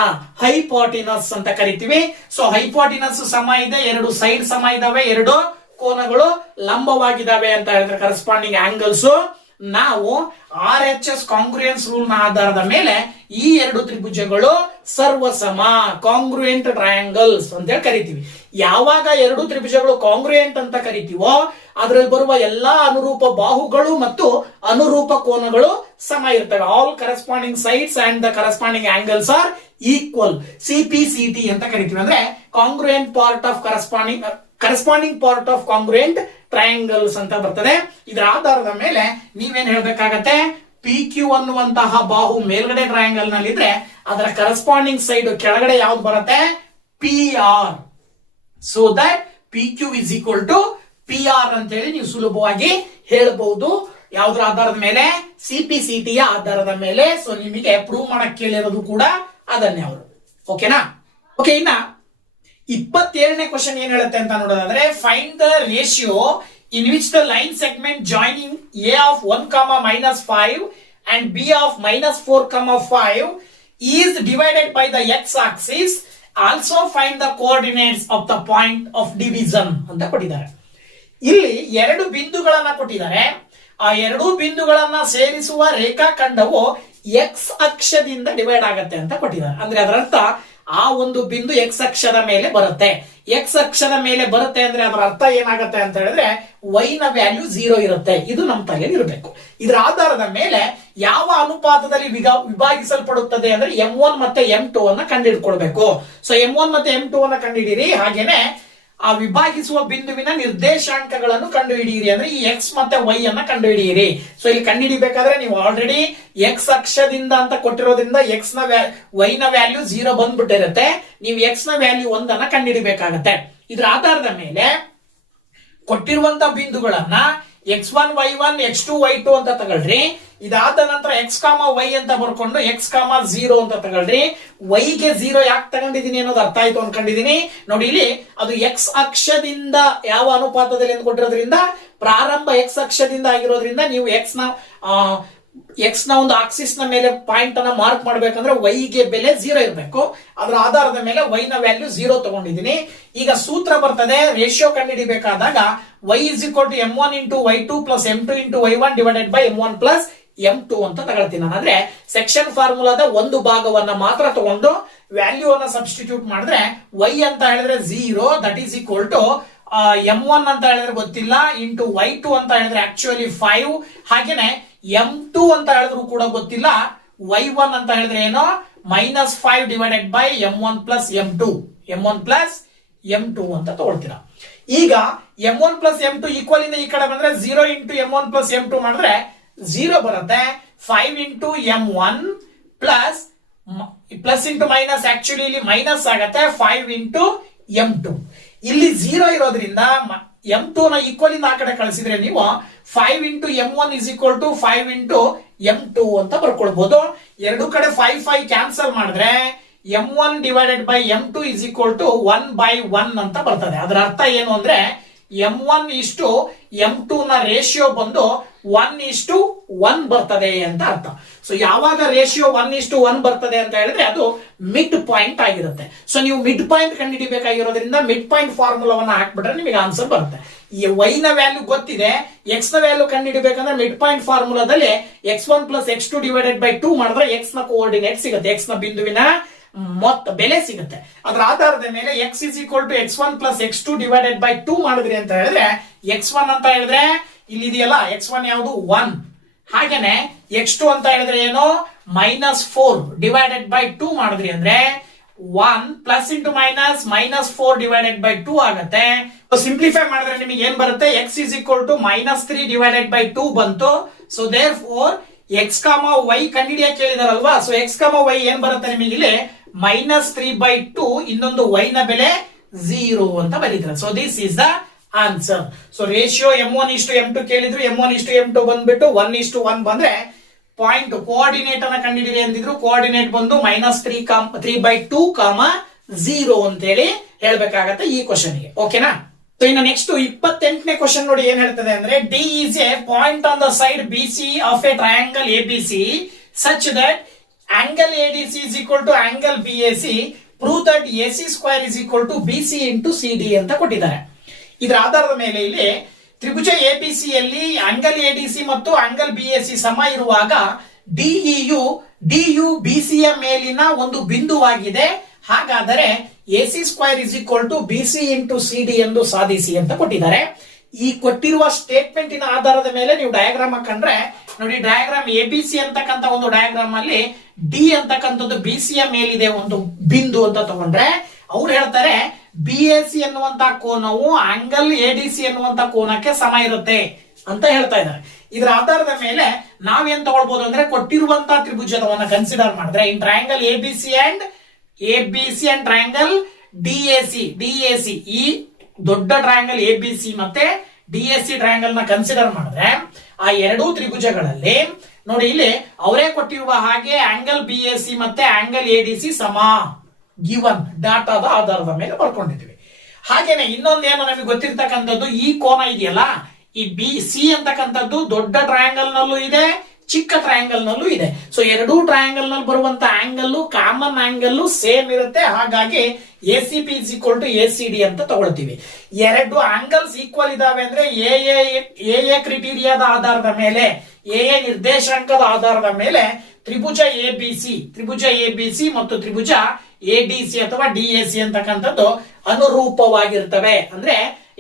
ಹೈಪಾಟಿನಸ್ ಅಂತ ಕರಿತೀವಿ. ಸೊ ಹೈಪಾಟಿನಸ್ ಸಮ ಇದೆ, ಎರಡು ಸೈಡ್ ಸಮ ಇದಾವೆ, ಎರಡು ಕೋನಗಳು ಲಂಬವಾಗಿದ್ದಾವೆ ಅಂತ ಹೇಳಿದ್ರೆ ಕರೆಸ್ಪಾಂಡಿಂಗ್ ಆಂಗಲ್ಸ್. ನಾವು ಆರ್ ಎಚ್ ಎಸ್ ಕಾಂಗ್ರುಯೆನ್ಸ್ ರೂಲ್ ನ ಆಧಾರದ ಮೇಲೆ ಈ ಎರಡು ತ್ರಿಭುಜಗಳು ಸರ್ವಸಮ ಕಾಂಗ್ರುಯೆಂಟ್ ಟ್ರಯಾಂಗಲ್ಸ್ ಅಂತ ಹೇಳಿ ಕರಿತೀವಿ. ಯಾವಾಗ ಎರಡು ತ್ರಿಭುಜಗಳು ಕಾಂಗ್ರುಯೆಂಟ್ ಅಂತ ಕರಿತೀವೋ ಅದರಲ್ಲಿ ಬರುವ ಎಲ್ಲಾ ಅನುರೂಪ ಬಾಹುಗಳು ಮತ್ತು ಅನುರೂಪ ಕೋನಗಳು ಸಮ ಇರ್ತವೆ. All corresponding sides and the corresponding angles are equal. CPCT ಅಂತ ಕರಿತೀವಿ. ಅಂದ್ರೆ ಕಾಂಗ್ರುಯೆಂಟ್ part of corresponding part of ಕಾಂಗ್ರುಯೆಂಟ್ triangles ಅಂತ ಬರ್ತದೆ. ಇದರ ಆಧಾರದ ಮೇಲೆ ನೀವೇನ್ ಹೇಳ್ಬೇಕಾಗತ್ತೆ, ಪಿ ಕ್ಯೂ ಅನ್ನುವಂತಹ ಬಾಹು ಮೇಲ್ಗಡೆ ಟ್ರಯಾಂಗಲ್ ನಲ್ಲಿ ಇದ್ರೆ ಅದರ ಕರೆಸ್ಪಾಂಡಿಂಗ್ ಸೈಡ್ ಕೆಳಗಡೆ ಯಾವ್ದು ಬರುತ್ತೆ, P R. So that P Q is equal to P R ಅಂತ ಹೇಳಿ ನೀವು ಸುಲಭವಾಗಿ ಹೇಳಬಹುದು. ಯಾವ್ದ್ರ ಆಧಾರದ ಮೇಲೆ, CPCT ಯ ಆಧಾರದ ಮೇಲೆ. ಸೊ ನಿಮಗೆ ಪ್ರೂವ್ ಮಾಡಕ್ ಕೇಳಿರೋದು ಕೂಡ ಅದನ್ನೇ ಅವರು. ಓಕೆನಾ? ಓಕೆ, ಇನ್ನ 27ನೇ ಕ್ವಶನ್ ಏನ್ ಹೇಳುತ್ತೆ ಅಂತ ನೋಡೋದಾದ್ರೆ, find the ratio in which the line segment joining A of 1, -5 and B of -4, 5 is divided by the x-axis. Also find the coordinates of the point of division ಅಂತ ಕೊಟ್ಟಿದ್ದಾರೆ. ಇಲ್ಲಿ ಎರಡು ಬಿಂದುಗಳನ್ನ ಕೊಟ್ಟಿದ್ದಾರೆ. ಆ ಎರಡು ಬಿಂದುಗಳನ್ನ ಸೇರಿಸುವ ರೇಖಾಖಂಡವು ಎಕ್ಸ್ ಅಕ್ಷದಿಂದ ಡಿವೈಡ್ ಆಗತ್ತೆ ಅಂತ ಕೊಟ್ಟಿದ್ದಾರೆ. ಅಂದ್ರೆ ಅದರ ಅರ್ಥ ಆ ಒಂದು ಬಿಂದು ಎಕ್ಸ್ ಅಕ್ಷದ ಮೇಲೆ ಬರುತ್ತೆ. ಎಕ್ಸ್ ಅಕ್ಷದ ಮೇಲೆ ಬರುತ್ತೆ ಅಂದ್ರೆ ಅದರ ಅರ್ಥ ಏನಾಗುತ್ತೆ ಅಂತ ಹೇಳಿದ್ರೆ ವೈ ನ ವ್ಯಾಲ್ಯೂ 0 ಇರುತ್ತೆ. ಇದು ನಮ್ಮ ತಲೆಯಲ್ಲಿ ಇರಬೇಕು. ಇದರ ಆಧಾರದ ಮೇಲೆ ಯಾವ ಅನುಪಾತದಲ್ಲಿ ವಿಭಾಗಿಸಲ್ಪಡುತ್ತದೆ ಅಂದ್ರೆ M1 ಮತ್ತೆ M2 ಅನ್ನ ಕಂಡುಹಿಡ್ಕೊಳ್ಬೇಕು. ಸೊ M1 ಮತ್ತೆ M2 ಅನ್ನ ಕಂಡುಹಿಡಿಯಿರಿ. ಹಾಗೇನೆ ಆ ವಿಭಾಗಿಸುವ ಬಿಂದುವಿನ ನಿರ್ದೇಶಾಂಕಗಳನ್ನು ಕಂಡುಹಿಡಿಯಿರಿ. ಅಂದ್ರೆ ಈ ಎಕ್ಸ್ ಮತ್ತೆ ವೈ ಅನ್ನ ಕಂಡುಹಿಡಿಯಿರಿ. ಸೊ ಇಲ್ಲಿ ಕಂಡುಹಿಡಿಬೇಕಾದ್ರೆ ನೀವು ಆಲ್ರೆಡಿ ಎಕ್ಸ್ ಅಕ್ಷದಿಂದ ಅಂತ ಕೊಟ್ಟಿರೋದ್ರಿಂದ ಎಕ್ಸ್ ನ ವೈ ನ ವ್ಯಾಲ್ಯೂ 0 ಬಂದ್ಬಿಟ್ಟಿರುತ್ತೆ. ನೀವು ಎಕ್ಸ್ ನ ವ್ಯಾಲ್ಯೂ 1 ಅನ್ನ ಕಂಡುಹಿಡಿಬೇಕಾಗತ್ತೆ. ಇದರ ಆಧಾರದ ಮೇಲೆ ಕೊಟ್ಟಿರುವಂತ ಬಿಂದುಗಳನ್ನ x1 y1 x2 y2 ಅಂತ ತಗೊಳ್ರಿ. ಇದಾದ ನಂತರ x, y ಅಂತ ಬರ್ಕೊಂಡು x, 0 ಅಂತ ತಗೊಳ್ರಿ. y ಗೆ 0 ಯಾಕೆ ತಗೊಂಡಿದೀನಿ ಅನ್ನೋದು ಅರ್ಥ ಆಯ್ತು ಅನ್ಕೊಂಡಿದೀನಿ. ನೋಡಿ ಇಲ್ಲಿ ಅದು x ಅಕ್ಷದಿಂದ ಯಾವ ಅನುಪಾತದಲ್ಲಿ ಎಂದು ಕೊಟ್ಟಿರೋದ್ರಿಂದ ಪ್ರಾರಂಭ x ಅಕ್ಷದಿಂದ ಆಗಿರೋದ್ರಿಂದ ನೀವು x ನ ಒಂದು ಆಕ್ಸಿಸ್ ನ ಮೇಲೆ ಪಾಯಿಂಟ್ ಅನ್ನ ಮಾರ್ಕ್ ಮಾಡ್ಬೇಕಂದ್ರೆ y ಗೆ ಬೆಲೆ 0 ಇರಬೇಕು. ಅದರ ಆಧಾರದ ಮೇಲೆ y ನ ವ್ಯಾಲ್ಯೂ 0 ತಗೊಂಡಿದ್ದೀನಿ. ಈಗ ಸೂತ್ರ ಬರ್ತದೆ, ratio ಕಂಡುಹಿಡಿಬೇಕಾದಾಗ y = m1 × y2 + m2 × y1 / m1 + m2 ಅಂತ ತಗೊಳ್ತೀನಿ ನಾನು. ಅಂದ್ರೆ ಸೆಕ್ಷನ್ ಫಾರ್ಮುಲಾದ ಒಂದು ಭಾಗವನ್ನ ಮಾತ್ರ ತಗೊಂಡು ವ್ಯಾಲ್ಯೂ ಅನ್ನ ಸಬ್ಸ್ಟಿಟ್ಯೂಟ್ ಮಾಡಿದ್ರೆ y ಅಂತ ಹೇಳಿದ್ರೆ 0, that is equal to m1 ಅಂತ ಹೇಳಿದ್ರೆ ಗೊತ್ತಿಲ್ಲ ಇಂಟು y2 ಅಂತ ಹೇಳಿದ್ರೆ ಆಕ್ಚುಲಿ 5, ಹಾಗೇನೆ m2 ಅಂತ ಹೇಳಿದ್ರು ಕೂಡ ಗೊತ್ತಿಲ್ಲ. y1 ಅಂತ ಹೇಳಿದ್ರೆ ಏನೋ -5 / m1 + m2, m1 + m2 ಅಂತ ತಗೊಳ್ತೀರಾ. ಈಗ m1 + m2 ಈಕ್ವಲ್ ಇಂದ ಈ ಕಡೆ ಬಂದ್ರೆ 0 × m1 + m2 ಮಾಡಿದ್ರೆ 0 ಬರುತ್ತೆ. 5 × m1 plus into minus actually ಇಲ್ಲಿ ಮೈನಸ್ ಆಗತ್ತೆ 5 × m2. ಇಲ್ಲಿ 0 ಇರೋದ್ರಿಂದ m2 ನ ಈಕ್ವಲ್ ಇಂದ ಆ ಕಡೆ ಕಳಿಸಿದ್ರೆ ನೀವು 5 × m1 = 5 × m2 ಅಂತ ಬರ್ಕೊಳ್ಬಹುದು. ಎರಡು ಕಡೆ 5 ಕ್ಯಾನ್ಸಲ್ ಮಾಡಿದ್ರೆ m1 / m2 = 1/1 ಅಂತ ಬರ್ತದೆ. ಅದರ ಅರ್ಥ ಏನು ಅಂದ್ರೆ m1 / m2 ನ ರೇಷಿಯೋ ಬಂದು 1:1 ಬರ್ತದೆ ಅಂತ ಅರ್ಥ. ಸೊ ಯಾವಾಗ ರೇಷಿಯೋ 1:1 ಬರ್ತದೆ ಅಂತ ಹೇಳಿದ್ರೆ ಅದು ಮಿಡ್ ಪಾಯಿಂಟ್ ಆಗಿರುತ್ತೆ. ಸೊ ನೀವು ಮಿಡ್ ಪಾಯಿಂಟ್ ಕಂಡುಹಿಡಿಬೇಕಾಗಿರೋದ್ರಿಂದ ಮಿಡ್ ಪಾಯಿಂಟ್ ಫಾರ್ಮುಲಾವನ್ನ ಹಾಕ್ಬಿಟ್ರೆ ನಿಮಗೆ ಆನ್ಸರ್ ಬರುತ್ತೆ. ಈ y ನ ವ್ಯಾಲ್ಯೂ ಗೊತ್ತಿದೆ, x ನ ವ್ಯಾಲ್ಯೂ ಕಂಡುಹಿಡಿಬೇಕಂದ್ರೆ ಮಿಡ್ ಪಾಯಿಂಟ್ ಫಾರ್ಮುಲಾದಲ್ಲಿ x1 + x2 / 2 ಮಾಡಿದ್ರೆ x ನ ಕೋಆರ್ಡಿನೇಟ್ ಸಿಗುತ್ತೆ, x ನ ಬಿಂದುವಿನ ಮೊತ್ತ ಬೆಲೆ ಸಿಗುತ್ತೆ. ಅದರ ಆಧಾರದ ಮೇಲೆ x = x1 + x2 / 2 ಮಾಡಿದ್ರಿ ಅಂತ ಹೇಳಿದ್ರೆ x1 ಅಂತ ಹೇಳಿದ್ರೆ ಇಲ್ಲಿ ಇದೆಯಲ್ಲ x1 ಯಾವುದು 1, ಹಾಗೇನೆ x2 ಅಂತ ಹೇಳಿದ್ರೆ ಏನು -4 / 2 ಮಾಡಿದ್ರಿ ಅಂದ್ರೆ 1 ಪ್ಲಸ್ ಇಂಟು ಮೈನಸ್ -4 / 2 ಆಗುತ್ತೆ. ಸಿಂಪ್ಲಿಫೈ ಮಾಡಿದ್ರೆ ನಿಮಗೆ ಏನ್ ಬರುತ್ತೆ, x = -3 / 2 ಬಂತು. So therefore x, y ಕಂಡುಹಿಡಿಯಕ್ಕೆ ಹೇಳಿದಾರಲ್ವಾ, ಸೊ x, y ಏನ್ ಬರುತ್ತೆ ನಿಮಗೆ ಇಲ್ಲಿ -3/2, ಇನ್ನೊಂದು y ನ ಬೆಲೆ 0 ಅಂತ ಬರೀತಾರೆ. So this is the answer. So ratio m1 / m2 ಕೇಳಿದ್ರು, m1 / m2 ಬಂದ್ಬಿಟ್ಟು 1:1 ಬಂದ್ರೆ ಪಾಯಿಂಟ್ ಕೋಆರ್ಡಿನೇಟ್ ಅನ್ನ ಕಂಡುಹಿಡಿರಿ ಅಂದಿದ್ರು. ಕೋಆರ್ಡಿನೇಟ್ ಬಂದು -3/2, 0 ಅಂತ ಹೇಳಿ ಹೇಳ್ಬೇಕಾಗತ್ತೆ ಈ ಕ್ವಶನ್ ಗೆ. ಓಕೆನಾ? ಸೊ ಇನ್ನು ನೆಕ್ಸ್ಟ್ 28ನೇ ಕ್ವಶನ್ ನೋಡಿ ಏನ್ ಹೇಳ್ತದೆ ಅಂದ್ರೆ D is a point on the side BC of a triangle ABC such that angle ADC is equal to angle BAC. Prove that AC² is equal to BC into CD ಅಂತ ಕೊಟ್ಟಿದ್ದಾರೆ. ಇದರ ಆಧಾರದ ಮೇಲೆ ಇಲ್ಲಿ ತ್ರಿಭುಜ ABC ಯಲ್ಲಿ angle ADC ಮತ್ತು angle BAC ಸಮ ಇರುವಾಗ DEಯು DU BC ಯ ಮೇಲಿನ ಒಂದು ಬಿಂದುವಾಗಿದೆ. ಹಾಗಾದರೆ AC² is equal to BC into CD ಎಂದು ಸಾಧಿಸಿ ಅಂತ ಕೊಟ್ಟಿದ್ದಾರೆ. ಈ ಕೊಟ್ಟಿರುವ ಸ್ಟೇಟ್ಮೆಂಟ್ ಇನ ಆಧಾರದ ಮೇಲೆ ನೀವು ಡಯಾಗ್ರಾಮ್ ಹಾಕೊಂಡ್ರೆ ನೋಡಿ, ಡಯಾಗ್ರಾಮ್ ABC ಅಂತಕ್ಕಂಥ ಒಂದು ಡಯಾಗ್ರಾಮ್ ಅಲ್ಲಿ D ಅಂತಕ್ಕಂಥದ್ದು BC ಯ ಮೇಲಿದೆ ಒಂದು ಬಿಂದು ಅಂತ ತಗೊಂಡ್ರೆ ಅವ್ರು ಹೇಳ್ತಾರೆ BAC ಎನ್ನುವಂತ ಕೋನವು ಆಂಗಲ್ ADC ಎನ್ನುವಂತ ಕೋನಕ್ಕೆ ಸಮ ಇರುತ್ತೆ ಅಂತ ಹೇಳ್ತಾ ಇದ್ದಾರೆ. ಇದರ ಆಧಾರದ ಮೇಲೆ ನಾವೇನ್ ತಗೊಳ್ಬಹುದು ಅಂದ್ರೆ ಕೊಟ್ಟಿರುವಂತ ತ್ರಿಭುಜವನ್ನ ಕನ್ಸಿಡರ್ ಮಾಡಿದ್ರೆ in triangle ABC and triangle DAC ಈ ದೊಡ್ಡ ಟ್ರಯಾಂಗಲ್ ABC ಮತ್ತೆ DAC ಟ್ರಯಾಂಗಲ್ ನ ಕನ್ಸಿಡರ್ ಮಾಡಿದ್ರೆ ಆ ಎರಡೂ ತ್ರಿಭುಜಗಳಲ್ಲಿ ನೋಡಿ ಇಲ್ಲಿ ಅವರೇ ಕೊಟ್ಟಿರುವ ಹಾಗೆ ಆಂಗಲ್ BAC ಮತ್ತೆ ಆಂಗಲ್ ADC ಸಮ ಗಿವನ್ ಡಾಟಾದ ಆಧಾರದ ಮೇಲೆ ಬರ್ಕೊಂಡಿದ್ವಿ. ಹಾಗೇನೆ ಇನ್ನೊಂದೇನು ನಮಗೆ ಗೊತ್ತಿರ್ತಕ್ಕಂಥದ್ದು ಈ ಕೋನ ಇದೆಯಲ್ಲ, ಈ BC ಅಂತಕ್ಕಂಥದ್ದು ದೊಡ್ಡ ಟ್ರಯಾಂಗಲ್ ನಲ್ಲೂ ಇದೆ, ಚಿಕ್ಕ ಟ್ರಯಾಂಗಲ್ ನಲ್ಲೂ ಇದೆ. ಸೊ ಎರಡೂ ಟ್ರಯಾಂಗಲ್ ನಲ್ಲಿ ಬರುವಂತ ಆಂಗಲ್ ಕಾಮನ್ ಆಂಗಲ್ ಸೇಮ್ ಇರುತ್ತೆ. ಹಾಗಾಗಿ ACP is equal to ACD ಅಂತ ತಗೊಳ್ತೀವಿ. ಎರಡು ಆಂಗಲ್ಸ್ ಈಕ್ವಲ್ ಇದಾವೆ ಅಂದ್ರೆ AA ಕ್ರಿಟೀರಿಯಾದ ಆಧಾರದ ಮೇಲೆ, AA ನಿರ್ದೇಶಾಂಕದ ಆಧಾರದ ಮೇಲೆ ತ್ರಿಭುಜ ABC ಮತ್ತು ತ್ರಿಭುಜ ADC ಅಥವಾ DAC ಅಂತಕ್ಕಂಥದ್ದು ಅನುರೂಪವಾಗಿರ್ತವೆ. ಅಂದ್ರೆ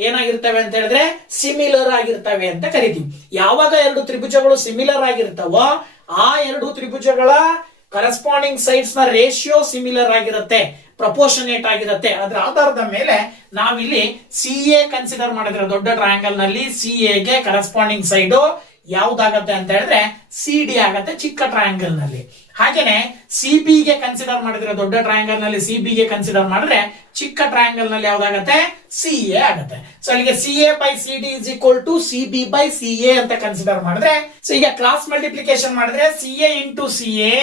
ಏನಾಗಿರ್ತವೆ ಅಂತ ಹೇಳಿದ್ರೆ ಸಿಮಿಲರ್ ಆಗಿರ್ತವೆ ಅಂತ ಕರಿತೀವಿ. ಯಾವಾಗ ಎರಡು ತ್ರಿಭುಜಗಳು ಸಿಮಿಲರ್ ಆಗಿರ್ತಾವೋ ಆ ಎರಡು ತ್ರಿಭುಜಗಳ ಕರೆಸ್ಪಾಂಡಿಂಗ್ ಸೈಡ್ಸ್ ನ ರೇಷಿಯೋ ಸಿಮಿಲರ್ ಆಗಿರುತ್ತೆ, ಪ್ರಪೋರ್ಷನೇಟ್ ಆಗಿರುತ್ತೆ. ಅದರ ಆಧಾರದ ಮೇಲೆ ನಾವಿಲ್ಲಿ CA ಕನ್ಸಿಡರ್ ಮಾಡಿದ್ರೆ ದೊಡ್ಡ ಟ್ರಯಾಂಗಲ್ ನಲ್ಲಿ CA ಗೆ ಕರೆಸ್ಪಾಂಡಿಂಗ್ ಸೈಡ್ ಯಾವ್ದಾಗತ್ತೆ ಅಂತ ಹೇಳಿದ್ರೆ ಸಿ ಡಿ ಆಗತ್ತೆ ಚಿಕ್ಕ ಟ್ರಯಾಂಗಲ್ ನಲ್ಲಿ. ಹಾಗೇನೆ ಸಿ ಬಿ ಗೆ ಕನ್ಸಿಡರ್ ಮಾಡಿದ್ರೆ ದೊಡ್ಡ ಟ್ರಯಾಂಗಲ್ ನಲ್ಲಿ ಸಿ ಬಿ ಗೆ ಕನ್ಸಿಡರ್ ಮಾಡಿದ್ರೆ ಚಿಕ್ಕ ಟ್ರಯಾಂಗಲ್ ನಲ್ಲಿ ಯಾವ್ದಾಗತ್ತೆ ಸಿ ಎ ಆಗತ್ತೆ. ಸೊ ಅಲ್ಲಿಗೆ C A by C D is equal to C B by C A ಅಂತ ಕನ್ಸಿಡರ್ ಮಾಡಿದ್ರೆ, ಸೊ ಈಗ ಕ್ರಾಸ್ ಮಲ್ಟಿಪ್ಲಿಕೇಶನ್ ಮಾಡಿದ್ರೆ C A into C A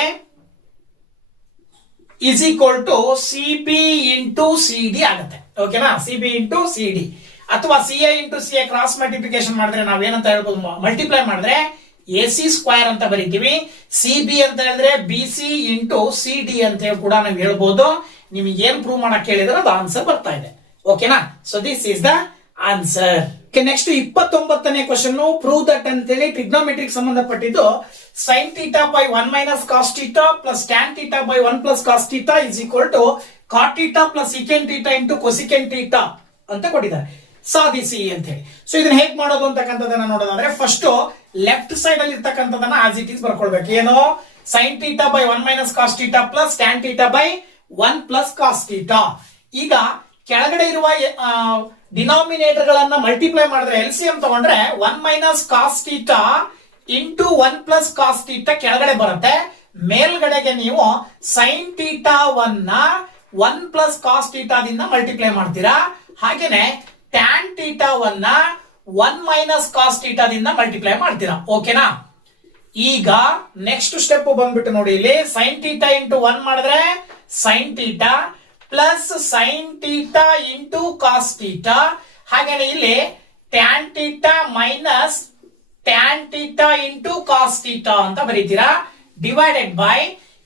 is equal to C B into C D ಆಗುತ್ತೆ. ಓಕೆನಾ, C B into C D ಅಥವಾ C A into C A cross multiplication ಮಾಡಿದ್ರೆ ನಾವೇನಂತ ಹೇಳ್ಬೋದು, ಮಲ್ಟಿಪ್ಲೈ ಮಾಡಿದ್ರೆ ಎ ಸಿ ಸ್ಕ್ವೇರ್ ಅಂತ ಬರೀತೀವಿ. C B ಅಂತ ಹೇಳಿದ್ರೆ B C into C D ಅಂತ ಹೇಳಿ ಕೂಡ ನಾವು ಹೇಳ್ಬೋದು. ನಿಮಗೆ ಏನ್ ಪ್ರೂವ್ ಮಾಡಕ್ ಹೇಳಿದ್ರೆ ಅದು ಆನ್ಸರ್ ಬರ್ತಾ ಇದೆ. ಓಕೆನಾ, so this is the answer. Next 29ನೇ ಕ್ವಶನ್, ಪ್ರೂವ್ ದಟ್ ಅಂತೇಳಿ ಟ್ರಿಗ್ನೋಮೆಟ್ರಿಕ್ ಸಂಬಂಧಪಟ್ಟಿದ್ದು sin θ by 1 minus cos θ plus tan θ by 1 plus cos θ is equal to cot θ plus secant θ into cosecant θ ಅಂತ ಕೊಟ್ಟಿದ್ದಾರೆ. ಸಾಧಿಸಿ ಅಂತ ಹೇಳಿ. ಸೊ ಇದನ್ನ ಹೇಗ್ ಮಾಡೋದು ಅಂತಕ್ಕಂಥದನ್ನ ನೋಡೋದಾದ್ರೆ ಫಸ್ಟ್ ಲೆಫ್ಟ್ ಸೈಡ್ ಅಲ್ಲಿ ಇರ್ತಕ್ಕಂಥದನ್ನ ಆಸ್ ಇಟ್ ಈಸ್ ಬರ್ಕೊಳ್ಬೇಕು. ಏನು, sin θ by 1 minus cos θ plus tan θ by 1 plus cos θ. ಈಗ ಕೆಳಗಡೆ ಇರುವ ಡಿನಾಮಿನೇಟರ್ ಗಳನ್ನ ಮಲ್ಟಿಪ್ಲೈ ಮಾಡಿದ್ರೆ LCM ತಗೊಂಡ್ರೆ 1 minus cos θ into 1 plus cos θ ಕೆಳಗಡೆ ಬರುತ್ತೆ. ಮೇಲ್ಗಡೆಗೆ ನೀವು sin θ1 1 plus cos θ ದಿಂದ ಮಲ್ಟಿಪ್ಲೈ ಮಾಡ್ತೀರಾ. ಹಾಗೇನೆ tan θ1 1 minus cos θ ದಿಂದ ಮಲ್ಟಿಪ್ಲೈ ಮಾಡ್ತೀರಾ. ಓಕೆನಾ, ಈಗ ನೆಕ್ಸ್ಟ್ ಸ್ಟೆಪ್ ಬಂದ್ಬಿಟ್ಟು ನೋಡಿ, ಇಲ್ಲಿ sin θ ಇಂಟು 1 ಮಾಡಿದ್ರೆ sin θ plus sin θ into cos θ. ಹಾಗೇನೆ ಇಲ್ಲಿ tan θ minus tan θ into cos θ ಅಂತ ಬರೀತೀರಾ. Divided by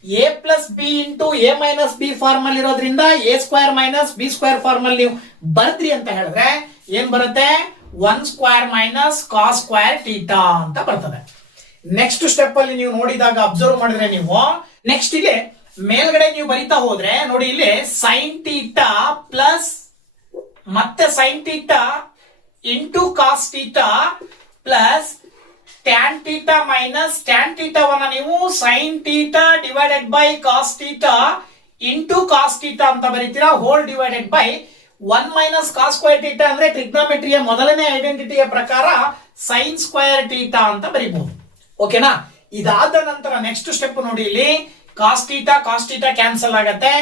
A plus B into A minus B form ಅಲ್ಲಿ ಇರೋದ್ರಿಂದ A square minus B square form ಅಲ್ಲಿ ನೀವು ಬರ್ದ್ರಿ ಅಂತ ಹೇಳಿದ್ರೆ ಏನ್ ಬರುತ್ತೆ, 1 square minus cos square theta ಅಂತ ಬರ್ತದೆ. ನೆಕ್ಸ್ಟ್ ಸ್ಟೆಪ್ ಅಲ್ಲಿ ನೀವು ನೋಡಿದಾಗ ಅಬ್ಸರ್ವ್ ಮಾಡಿದ್ರೆ ನೀವು ನೆಕ್ಸ್ಟ್ ಇಲ್ಲಿ ಮೇಲ್ಗಡೆ ನೀವು ಬರಿತಾ ಹೋದ್ರೆ ನೋಡಿ, ಇಲ್ಲಿ sin θ ಪ್ಲಸ್ ಮತ್ತೆ sin θ into cos theta plus tan θ minus tan θವನ್ನ ನೀವು sin θ divided by cos θ into cos θ ಅಂತ ಬರೀತೀರಾ. Whole divided by 1 minus cos square theta ಅಂದ್ರೆ ಟ್ರಿಗ್ನೋಮೆಟ್ರಿಯ ಮೊದಲನೇ ಐಡೆಂಟಿಟಿಯ ಪ್ರಕಾರ sin ಸ್ಕ್ವೇರ್ ಥೀಟಾ ಅಂತ ಬರೀಬಹುದು. ಓಕೆನಾ, ಇದಾದ ನಂತರ ನೆಕ್ಸ್ಟ್ ಸ್ಟೆಪ್ ನೋಡಿ, ಇಲ್ಲಿ cos θ ಕ್ಯಾನ್ಸಲ್ ಆಗತ್ತೆ,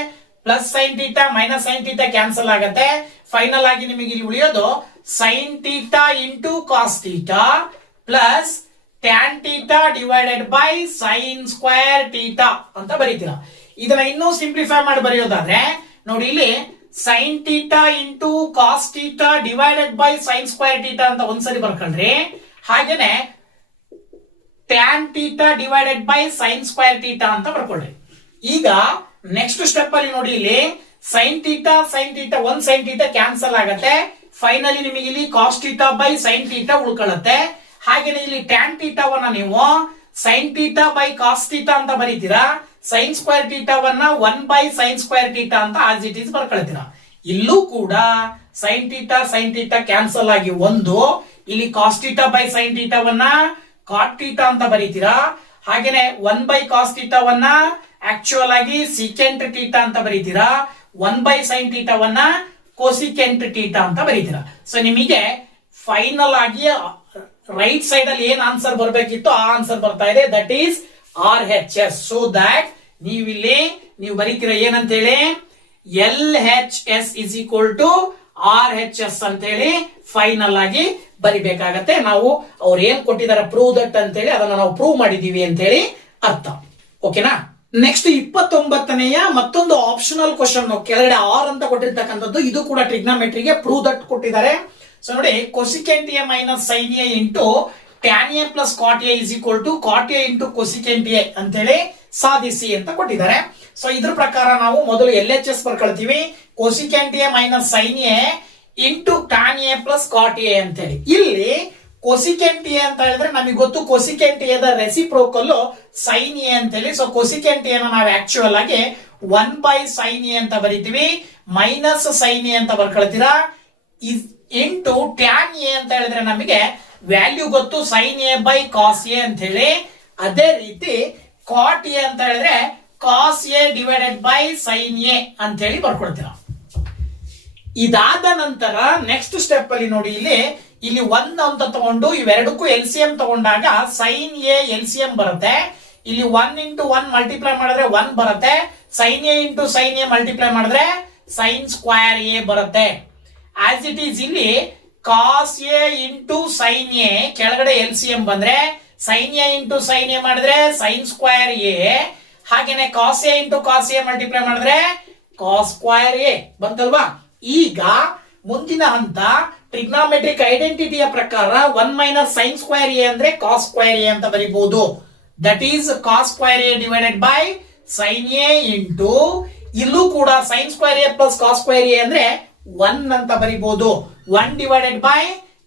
plus sin θ minus sin θ cancel ಆಗತ್ತೆ. ಫೈನಲ್ ಆಗಿ ನಿಮಗೆ ಇಲ್ಲಿ ಉಳಿಯೋದು sin θ into cos θ plus tan θ divided by sin square theta ಅಂತ ಬರೀತೀರಾ. ಇದನ್ನ ಇನ್ನೂ ಸಿಂಪ್ಲಿಫೈ ಮಾಡಿ ಬರೆಯೋದಾದ್ರೆ ನೋಡಿ, ಇಲ್ಲಿ sin θ into cos θ divided by sin square theta ಅಂತ ಒಂದ್ಸರಿ ಬರ್ಕೊಂಡ್ರಿ. ಹಾಗೇನೆ tan θ divided by sin square theta ಅಂತ ಬರ್ಕೊಳ್ರಿ. ಈಗ ನೆಕ್ಸ್ಟ್ ಸ್ಟೆಪ್ ಅಲ್ಲಿ ನೋಡಿ, ಇಲ್ಲಿ sin θ ಒಂದ್ sin θ ಕ್ಯಾನ್ಸಲ್ ಆಗತ್ತೆ. ಫೈನಲಿ ನಿಮಗೆ ಇಲ್ಲಿ ಕಾಸ್ θ ಬೈ sin θ ಉಳ್ಕೊಳ್ಳುತ್ತೆ. ಹಾಗೇನೆ ಇಲ್ಲಿ tan θವನ್ನ ನೀವು sin θ ಬೈ ಕಾಸ್ θ ಅಂತ ಬರೀತೀರಾ. sin ಸ್ಕ್ವೇರ್ ಥೀಟಾವನ್ನ 1 ಬೈ sin ಸ್ಕ್ವೇರ್ ಥೀಟಾ ಅಂತ ಆಸ್ ಇಟ್ ಈಸ್ ಬರ್ಕೊಳ್ತೀರಾ. ಇಲ್ಲೂ ಕೂಡ sin θ ಕ್ಯಾನ್ಸಲ್ ಆಗಿ ಒಂದು, ಇಲ್ಲಿ ಕಾಸ್ θ ಬೈ sin ಥೀಟಾವನ್ನ cot θ ಅಂತ ಬರೀತೀರಾ. ಹಾಗೇನೆ 1 ಬೈ ಕಾಸ್ ಥೀಟಾವನ್ನ ಆಕ್ಚುಯಲ್ ಆಗಿ secant θ ಅಂತ ಬರೀತೀರಾ. 1 ಬೈ sin ಥೀಟಾವನ್ನ cosecant θ ಅಂತ ಬರೀತೀರಾ. ಸೊ ನಿಮಗೆ ಫೈನಲ್ ಆಗಿ ರೈಟ್ ಸೈಡ್ ಅಲ್ಲಿ ಏನ್ ಆನ್ಸರ್ ಬರಬೇಕಿತ್ತು ಆ ಆನ್ಸರ್ ಬರ್ತಾ ಇದೆ, that is RHS. So that ನೀವು ಬರೀತೀರಾ ಏನಂತ ಹೇಳಿ, LHS is equal to RHS ಅಂತ ಹೇಳಿ ಫೈನಲ್ ಆಗಿ ಬರಿಬೇಕಾಗತ್ತೆ. ನಾವು ಅವ್ರು ಏನ್ ಕೊಟ್ಟಿದ್ದಾರೆ ಪ್ರೂವ್ ದಟ್ ಅಂತ ಹೇಳಿ ಅದನ್ನ ನಾವು ಪ್ರೂವ್ ಮಾಡಿದೀವಿ ಅಂತ ಹೇಳಿ ಅರ್ಥ. ಓಕೆನಾ, ನೆಕ್ಸ್ಟ್ 29ನೇಯ ಮತ್ತೊಂದು ಆಪ್ಷನಲ್ ಕ್ವಶನ್ ಕೆಳಗಡೆ ಆರ್ ಅಂತ ಕೊಟ್ಟಿರ್ತಕ್ಕಂಥದ್ದು. ಇದು ಕೂಡ ಟ್ರಿಗ್ನೋಮೆಟ್ರಿಗೆ ಪ್ರೂವ್ ದಟ್ ಕೊಟ್ಟಿದ್ದಾರೆ. ಸೊ ನೋಡಿ, cosecant A minus sine A into tan A plus cot A is equal to cot A into cosecant A ಅಂತ ಹೇಳಿ ಸಾಧಿಸಿ ಅಂತ ಕೊಟ್ಟಿದ್ದಾರೆ. ಸೊ ಇದ್ರ ಪ್ರಕಾರ ನಾವು ಮೊದಲು LHS ಬರ್ಕೊಳ್ತೀವಿ, cosecant A minus sine A into tan A plus cot A ಅಂತ ಹೇಳಿ. ಇಲ್ಲಿ ಕೊಸಿಕೆಂಟ್ ಎ ಅಂತ ಹೇಳಿದ್ರೆ ನಮಗೆ ಗೊತ್ತು, cosecant A the reciprocal sine A ಅಂತ ಹೇಳಿ. ಸೊ ಕೊಸಿಕೆಂಟ್ ಎ ನಾವು ಆಕ್ಚುಯಲ್ ಆಗಿ 1 ಬೈ ಸೈನ್ ಎ ಅಂತ ಬರೀತೀವಿ, ಮೈನಸ್ ಸೈನ್ ಎ ಅಂತ ಬರ್ಕೊಳ್ತೀರಾ. ಇಂಟು ಟ್ಯಾನ್ ಎ ಅಂತ ಹೇಳಿದ್ರೆ ನಮಗೆ ವ್ಯಾಲ್ಯೂ ಗೊತ್ತು sine A by cos A ಅಂತ ಹೇಳಿ. ಅದೇ ರೀತಿ ಕಾಟ್ ಎ ಅಂತ ಹೇಳಿದ್ರೆ cos A divided by sine A ಅಂತ ಹೇಳಿ ಬರ್ಕೊಳ್ತೀರಾ. ಇದಾದ ನಂತರ ನೆಕ್ಸ್ಟ್ ಸ್ಟೆಪ್ ಅಲ್ಲಿ ನೋಡಿ, ಇಲ್ಲಿ ಇಲ್ಲಿ 1 ಅಂತ ತಗೊಂಡು ಇವೆರಡಕ್ಕೂ LCM ತಗೊಂಡಾಗ ಸೈನ್ ಎ LCM ಬರುತ್ತೆ. ಇಲ್ಲಿ 1 ಇಂಟು 1 ಮಲ್ಟಿಪ್ಲೈ ಮಾಡಿದ್ರೆ 1 ಬರುತ್ತೆ. Sine A into sine A multiply ಮಾಡಿದ್ರೆ ಸೈನ್ ಸ್ಕ್ವೇರ್ ಎ ಬರುತ್ತೆ. ಆಸ್ ಇಟ್ ಈಸ್ ಇಲ್ಲಿ cos A into sine A ಕೆಳಗಡೆ LCM ಬಂದ್ರೆ sine A into sine A ಮಾಡಿದ್ರೆ ಸೈನ್ ಸ್ಕ್ವೇರ್ ಎ, ಹಾಗೇನೆ cos A into cos A multiply ಮಾಡಿದ್ರೆ cos square A ಬಂತಲ್ವಾ. ಈಗ ಮುಂದಿನ ಹಂತ ಟ್ರಿಗ್ನಾಮೆಟ್ರಿಕ್ ಐಡೆಂಟಿಟಿಯ ಪ್ರಕಾರ 1 ಮೈನಸ್ ಸೈನ್ ಸ್ಕ್ವೇರ್ ಎ ಅಂದ್ರೆ ಕಾಸ್ ಸ್ಕ್ವೇರ್ ಎ ಅಂತ ಬರೀಬಹುದು. That is cos square A divided by sine A into ಇಲ್ಲೂ ಕೂಡ sine square A plus cos square A ಅಂದ್ರೆ 1 ಅಂತ ಬರೀಬಹುದು. 1 divided by